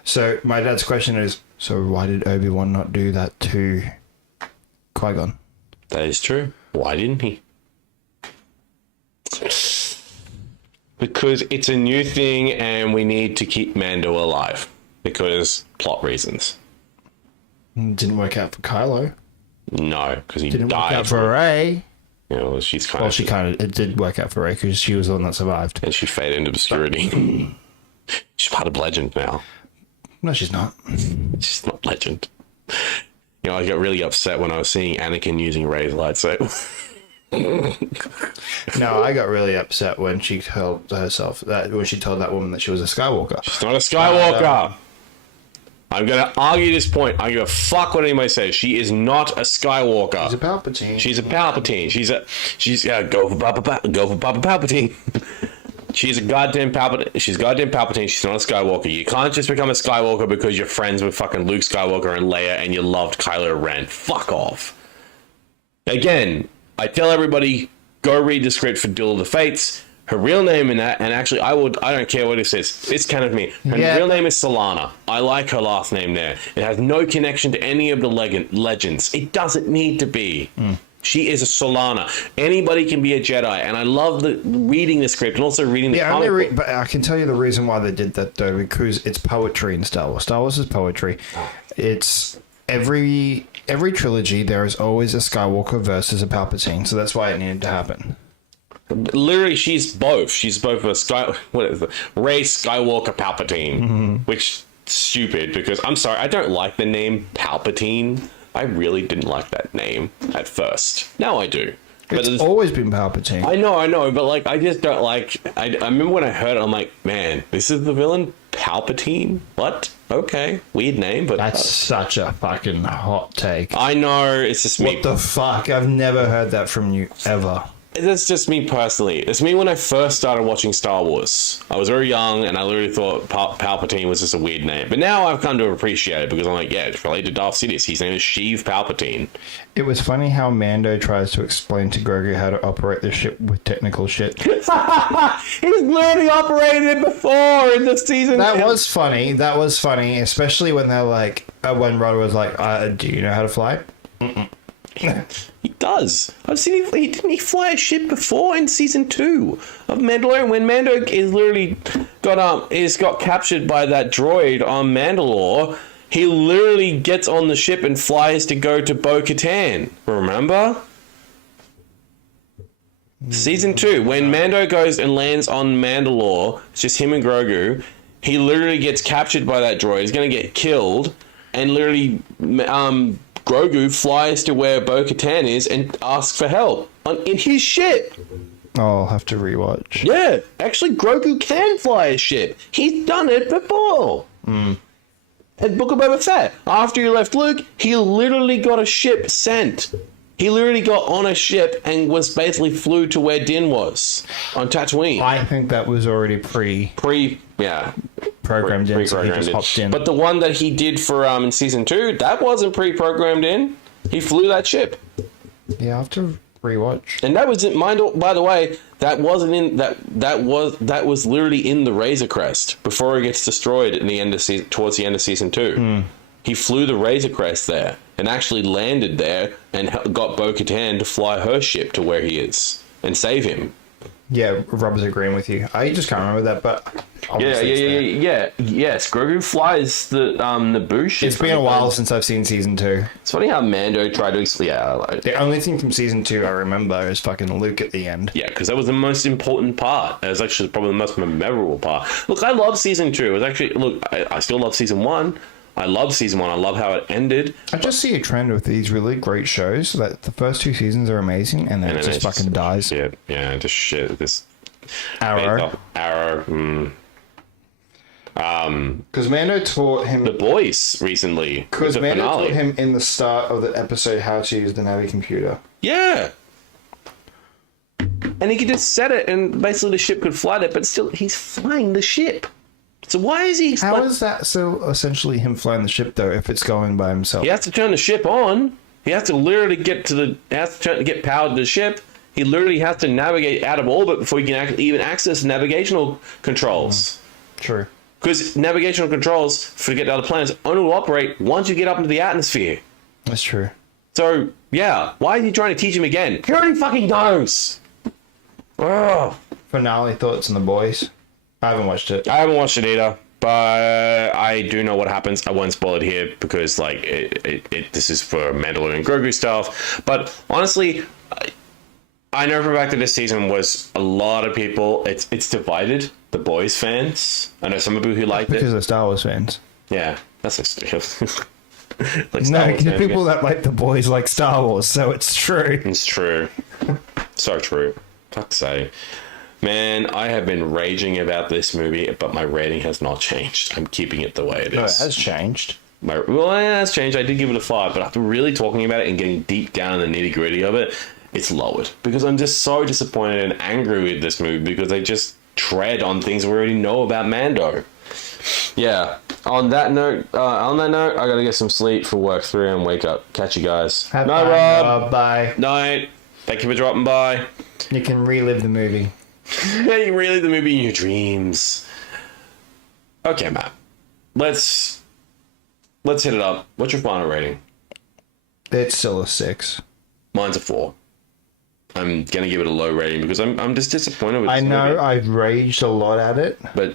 So my dad's question is, so why did Obi-Wan not do that to Qui-Gon? That is true. Why didn't he? Because it's a new thing and we need to keep Mando alive. Because plot reasons. Didn't work out for Kylo. No, because he Didn't died. work out for Rey. You know, she's kind Well, of... it did work out for Rey because she was the one that survived. And she faded into obscurity. She's part of Legend now. No, she's not. She's not Legend. You know, I got really upset when I was seeing Anakin using Rey's lightsaber. No, I got really upset when she told herself that when she told that woman that she was a Skywalker. She's not a Skywalker. I'm going to argue this point. I don't give a fuck what anybody says. She is not a Skywalker. She's a Palpatine. She's a Palpatine. She's go for Papa Palpatine. She's a goddamn Palpatine. She's goddamn Palpatine. She's not a Skywalker. You can't just become a Skywalker because you're friends with fucking Luke Skywalker and Leia and you loved Kylo Ren. Fuck off. Again, I tell everybody, go read the script for Duel of the Fates. Her real name in that, and actually, I don't care what it says. It's kind of me. Her real name is Solana. I like her last name there. It has no connection to any of the legends. It doesn't need to be. She is a Solana. Anybody can be a Jedi, and I love reading the script and also reading the comic book. But I can tell you the reason why they did that, though, because it's poetry in Star Wars. Star Wars is poetry. It's every trilogy. There is always a Skywalker versus a Palpatine, so that's why it needed to happen. Literally, she's both. She's both a Rey Skywalker Palpatine, which stupid because I'm sorry, I don't like the name Palpatine. I really didn't like that name at first. Now I do. But It's always been Palpatine. I know, but like I just don't like. I remember when I heard it, I'm like, man, this is the villain, Palpatine. What? Okay, weird name, but That's such a fucking hot take. I know it's just me. What the fuck? I've never heard that from you ever. That's just me personally. It's me when I first started watching Star Wars. I was very young, and I literally thought Palpatine was just a weird name. But now I've come to appreciate it because I'm like, yeah, it's related to Darth Sidious. His name is Sheev Palpatine. It was funny how Mando tries to explain to Grogu how to operate the ship with technical shit. He's literally operated it before in the season. That was funny. That was funny, especially when they're like, when Rod was like, "Do you know how to fly?" He does. I've seen he didn't he fly a ship before in season 2 of Mandalorian when Mando is literally got captured by that droid on Mandalore. He literally gets on the ship and flies to go to Bo-Katan. Remember? Season 2, when Mando goes and lands on Mandalore, it's just him and Grogu. He literally gets captured by that droid. He's going to get killed, and literally, Grogu flies to where Bo-Katan is and asks for help in his ship. Oh, I'll have to rewatch. Yeah, actually, Grogu can fly a ship. He's done it before. At Book of Boba Fett, after he left Luke, he literally got a ship sent. He literally got on a ship and was basically flew to where Din was on Tatooine. I think that was already programmed in, so he just hopped in. But the one that he did for in season 2, that wasn't pre-programmed in. He flew that ship. Yeah, I'll have to rewatch. And that was in mind. By the way, that wasn't in that was literally in the Razor Crest before it gets destroyed in the end of towards the end of season 2. He flew the Razor Crest there and actually landed there and got Bo-Katan to fly her ship to where he is and save him. Yeah, Rob's agreeing with you. I just can't remember that, but yes. Grogu flies the Naboo ship. It's been a while since I've seen season 2. It's funny how Mando tried to explain. The only thing from season 2 I remember is fucking Luke at the end. Yeah, because that was the most important part. It was actually probably the most memorable part. Look, I love season 2. It was actually I still love season 1. I love season 1. I love how it ended. I just see a trend with these really great shows that the first 2 seasons are amazing, and then it just fucking dies. Yeah, just shit. This Arrow. Because Mando taught him The Boys recently. Because Mando taught him in the start of the episode how to use the Navi computer. Yeah. And he could just set it, and basically the ship could fly it, but still, he's flying the ship. So why is he... How is that so essentially him flying the ship, though, if it's going by himself? He has to turn the ship on. He has to literally get power to the ship. He literally has to navigate out of orbit before he can even access navigational controls. True. Because navigational controls for get to other planets only will operate once you get up into the atmosphere. That's true. So, yeah, why is he trying to teach him again? He already fucking knows. Oh. Finale thoughts on The Boys. I haven't watched it. I haven't watched it either, but I do know what happens. I won't spoil it here because, like, this is for Mandalorian Grogu stuff. But honestly, I know for a fact that this season was a lot of people. It's divided. The Boys fans. I know some people who liked it because they're Star Wars fans. Yeah, that's like no, because people that like The Boys like Star Wars, so it's true. It's true. So true. Fuck's sake. Man, I have been raging about this movie, but my rating has not changed. I'm keeping it the way it is. No, it has changed. Well, it has changed. I did give it a 5, but after really talking about it and getting deep down in the nitty-gritty of it, it's lowered. Because I'm just so disappointed and angry with this movie because they just tread on things we already know about Mando. Yeah. On that note, I gotta get some sleep for work 3 and wake up. Catch you guys. Have Night, fun, Rob. Bye. Night. Thank you for dropping by. You can relive the movie. Yeah, you relive the movie in your dreams. Okay, Matt. Let's hit it up. What's your final rating? It's still a 6. Mine's a 4. I'm gonna give it a low rating because I'm just disappointed with this I know movie. I've raged a lot at it. But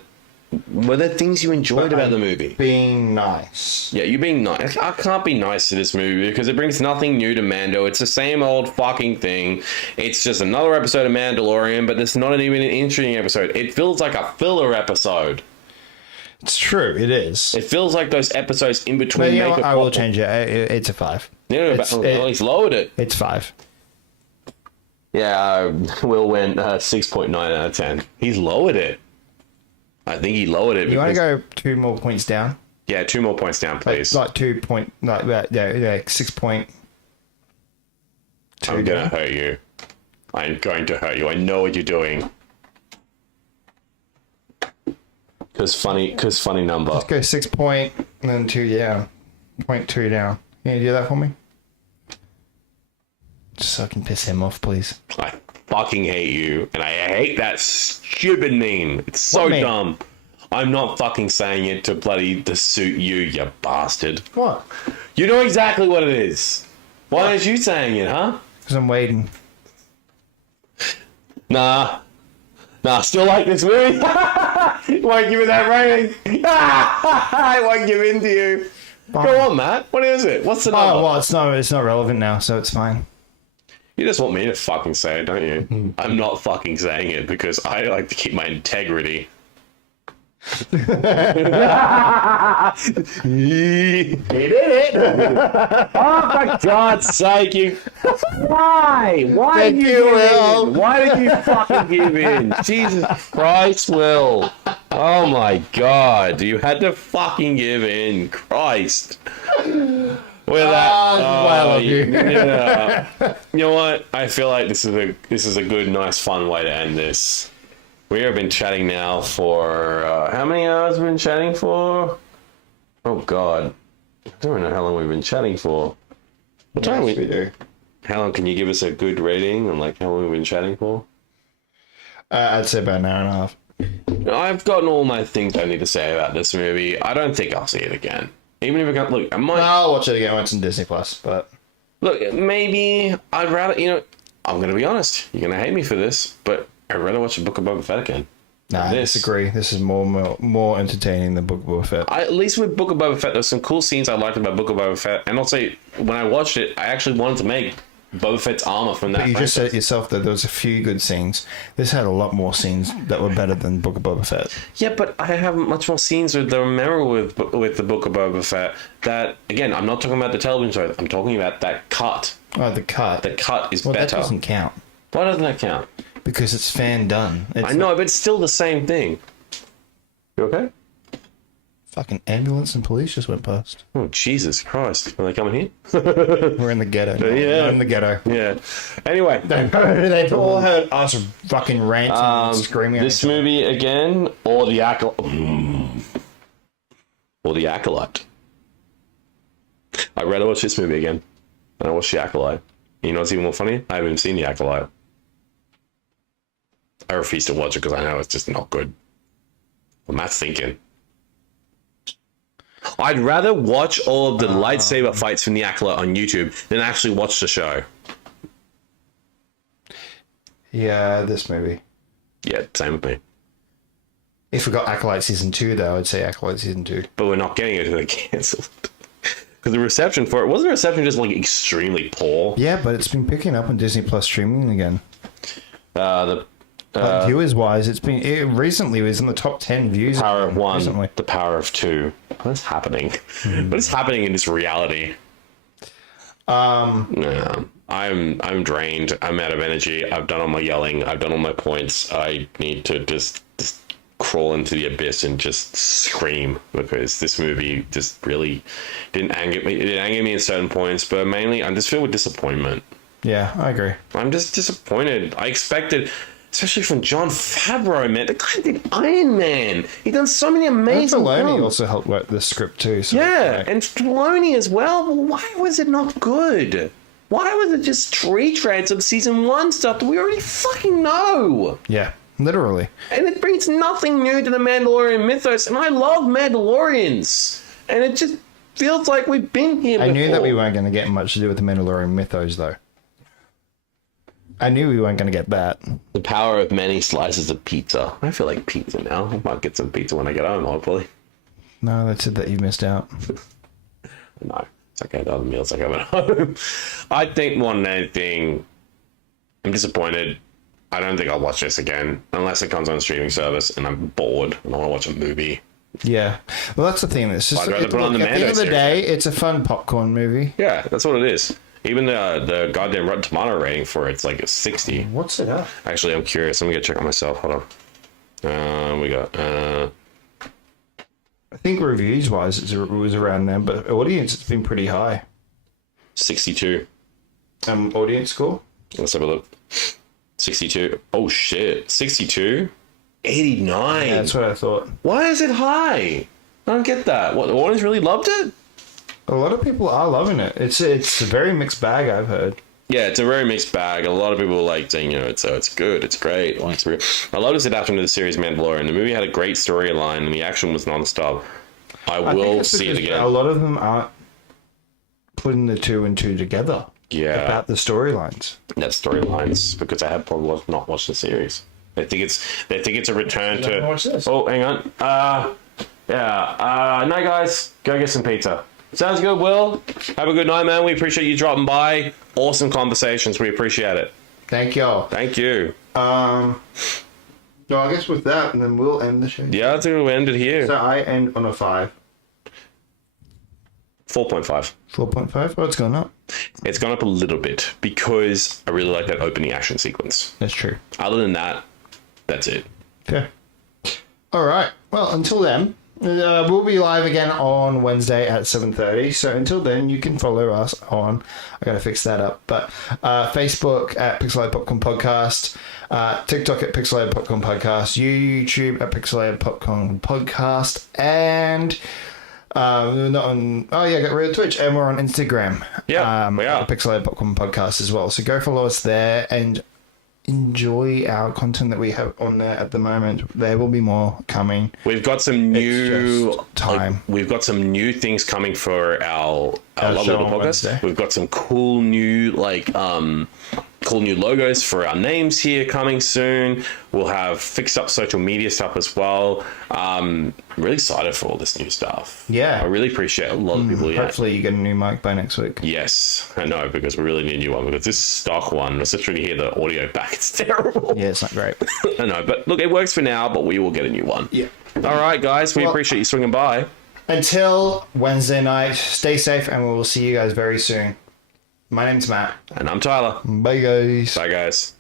were there things you enjoyed about the movie? Being nice. Yeah, you being nice. I can't be nice to this movie because it brings nothing new to Mando. It's the same old fucking thing. It's just another episode of Mandalorian, but it's not even an interesting episode. It feels like a filler episode. It's true, it is. It feels like those episodes in But between. you know what? I will change it. It's a 5. Yeah, but at least lowered it. It's 5. Yeah, Will went 6.9 out of 10. He's lowered it. I think he lowered it. You want to go 2 more points down? Yeah, 2 more points down, please. Like 2 point, yeah, 6 point. I'm gonna hurt you. I'm going to hurt you. I know what you're doing. Cause funny number. Let's go 6 point and then 2 down. 0.2 down. Can you do that for me? Just so I can piss him off, please. I fucking hate you, and I hate that stupid meme. It's so What meme? dumb. I'm not fucking saying it to suit you, you bastard. What? You know exactly what it is. Why aren't you saying it, huh? Because I'm waiting. Nah, still like this movie. Won't give it that rating. I won't give in to you. Go on, Matt. What is it? What's the number? Oh, well, it's not relevant now, so it's fine. You just want me to fucking say it, don't you? I'm not fucking saying it because I like to keep my integrity. He did it! Oh, for God's sake, you... Why? Why did you give in? Why did you fucking give in? Jesus Christ, Will. Oh my God. You had to fucking give in. Christ. With that, I love you. Yeah. You know what? I feel like this is a good, nice, fun way to end this. We have been chatting now for how many hours have we been chatting for? Oh God, I don't know how long we've been chatting for. What time we do? How long can you give us a good rating on like how long we've been chatting for? I'd say about an hour and a half. I've gotten all my things I need to say about this movie. I don't think I'll see it again. Even if I can't look, I might. I'll watch it again when it's on Disney Plus. But Look, maybe I'd rather. I'm gonna be honest. You're gonna hate me for this, but I'd rather watch the Book of Boba Fett again. I disagree. This is more entertaining than Book of Boba Fett. At least with Book of Boba Fett, there's some cool scenes I liked about Book of Boba Fett, and also when I watched it, I actually wanted to make Boba Fett's armor from that. But you just said it yourself that there was a few good scenes. This had a lot more scenes that were better than Book of Boba Fett. Yeah, but I have much more scenes that are memorable with the Book of Boba Fett. That again, I'm not talking about the television show. I'm talking about that cut. Oh, the cut. The cut is Well, better. that doesn't count Why doesn't that count? because it's fan done. It's I know, but it's still the same thing. You okay? Fucking ambulance and police just went past. Oh, Jesus Christ. Are they coming here? We're in the ghetto. Yeah. We're in the ghetto. Yeah. Anyway. They've all heard us fucking ranting and screaming. This movie again, or the Acolyte. Or the Acolyte. I'd rather watch this movie again. And I watched the Acolyte. You know what's even more funny? I haven't even seen the Acolyte. I refuse to watch it because I know it's just not good. Well, Matt's thinking. I'd rather watch all of the lightsaber fights from the Acolyte on YouTube than actually watch the show. Yeah, this movie. Yeah, same with me. If we got Acolyte Season 2, though, I'd say Acolyte Season 2. But we're not getting it until they cancelled. Because the reception for it, wasn't the reception just like extremely poor? Yeah, but it's been picking up on Disney Plus streaming again. Viewers-wise, it recently was in the top 10 views. Power of one, recently. the power of two. What is happening? What is happening in this reality? No, I'm drained. I'm out of energy. I've done all my yelling. I've done all my points. I need to just crawl into the abyss and just scream because this movie just really didn't anger me. It angered me in certain points, but mainly I'm just filled with disappointment. Yeah, I agree. I'm just disappointed. I expected Especially from Jon Favreau, man. The guy did Iron Man. He done so many amazing Filoni films. also helped write the script too. So Yeah, like, and Filoni as well. Well, why was it not good? Why was it just retreads of season 1 stuff that we already fucking know? yeah, literally. And it brings nothing new to the Mandalorian mythos, and I love Mandalorians. And it just feels like we've been here before. I knew that we weren't going to get much to do with the Mandalorian mythos, though. I knew we weren't going to get that. The power of many slices of pizza. I feel like pizza now. I might get some pizza when I get home, hopefully. No, that's it that you missed out. No, it's okay. The other meals I have at home. I think more than anything, I'm disappointed. I don't think I'll watch this again unless it comes on a streaming service and I'm bored and I want to watch a movie. Yeah. Well, that's the thing. It's just I'd rather put on the at the end Mando of the series. day, it's a fun popcorn movie. Yeah, that's what it is. Even the goddamn Rotten Tomato rating for it's like a 60. What's it at? Actually, I'm curious. Let me go check on myself. Hold on. We got I think reviews-wise, it was around there, but audience, it's been pretty high. 62. Audience score? Let's have a look. 62. Oh shit. 62. 89. Yeah, that's what I thought. Why is it high? I don't get that. What, the audience really loved it? A lot of people are loving it. It's a very mixed bag, I've heard. Yeah, it's a very mixed bag. A lot of people like saying, it's good, it's great. It's real. I love this adaptation to the series Mandalorian. The movie had a great storyline and the action was non-stop. I think will it's see it because again. A lot of them aren't putting the two and two together. Yeah. About the storylines. That's storylines because I have probably not watched the series. They think it's a return to. Watch this. Oh, hang on. Night, guys. Go get some pizza. Sounds good, Will. Have a good night, man. We appreciate you dropping by. Awesome conversations. We appreciate it. Thank y'all. Thank you. No, I guess with that, and then we'll end the show. Yeah, I think we'll end it here. So I end on a 5. 4.5. 4.5? Oh, it's gone up. It's gone up a little bit because I really like that opening action sequence. That's true. Other than that, that's it. Fair. All right. Well, until then, we'll be live again on Wednesday at 7:30. So until then, you can follow us on. I gotta fix that up. But Facebook at Pixelated Popcorn Podcast, TikTok at Pixelated Popcorn Podcast, YouTube at Pixelated Popcorn Podcast, and not on. Oh yeah, got real Twitch, and we're on Instagram. Yeah, we are. At Pixelated Popcorn Podcast as well. So go follow us there and enjoy our content that we have on there at the moment. There will be more coming. We've got some new just time. we've got some new things coming for our lovely show little on podcast. Wednesday. We've got some cool new cool new logos for our names here coming soon. We'll have fixed up social media stuff as well. I'm really excited for all this new stuff. Yeah. I really appreciate a lot of people. Yeah. Hopefully you get a new mic by next week. Yes, I know, because we really need a new one, because this stock one, let's just really hear the audio back. It's terrible. Yeah, it's not great. I know, but look, it works for now, but we will get a new one. Yeah. All right, guys, we Well- appreciate you swinging by. Until Wednesday night, stay safe and we will see you guys very soon. My name's Matt. And I'm Tyler. Bye guys. Bye, guys.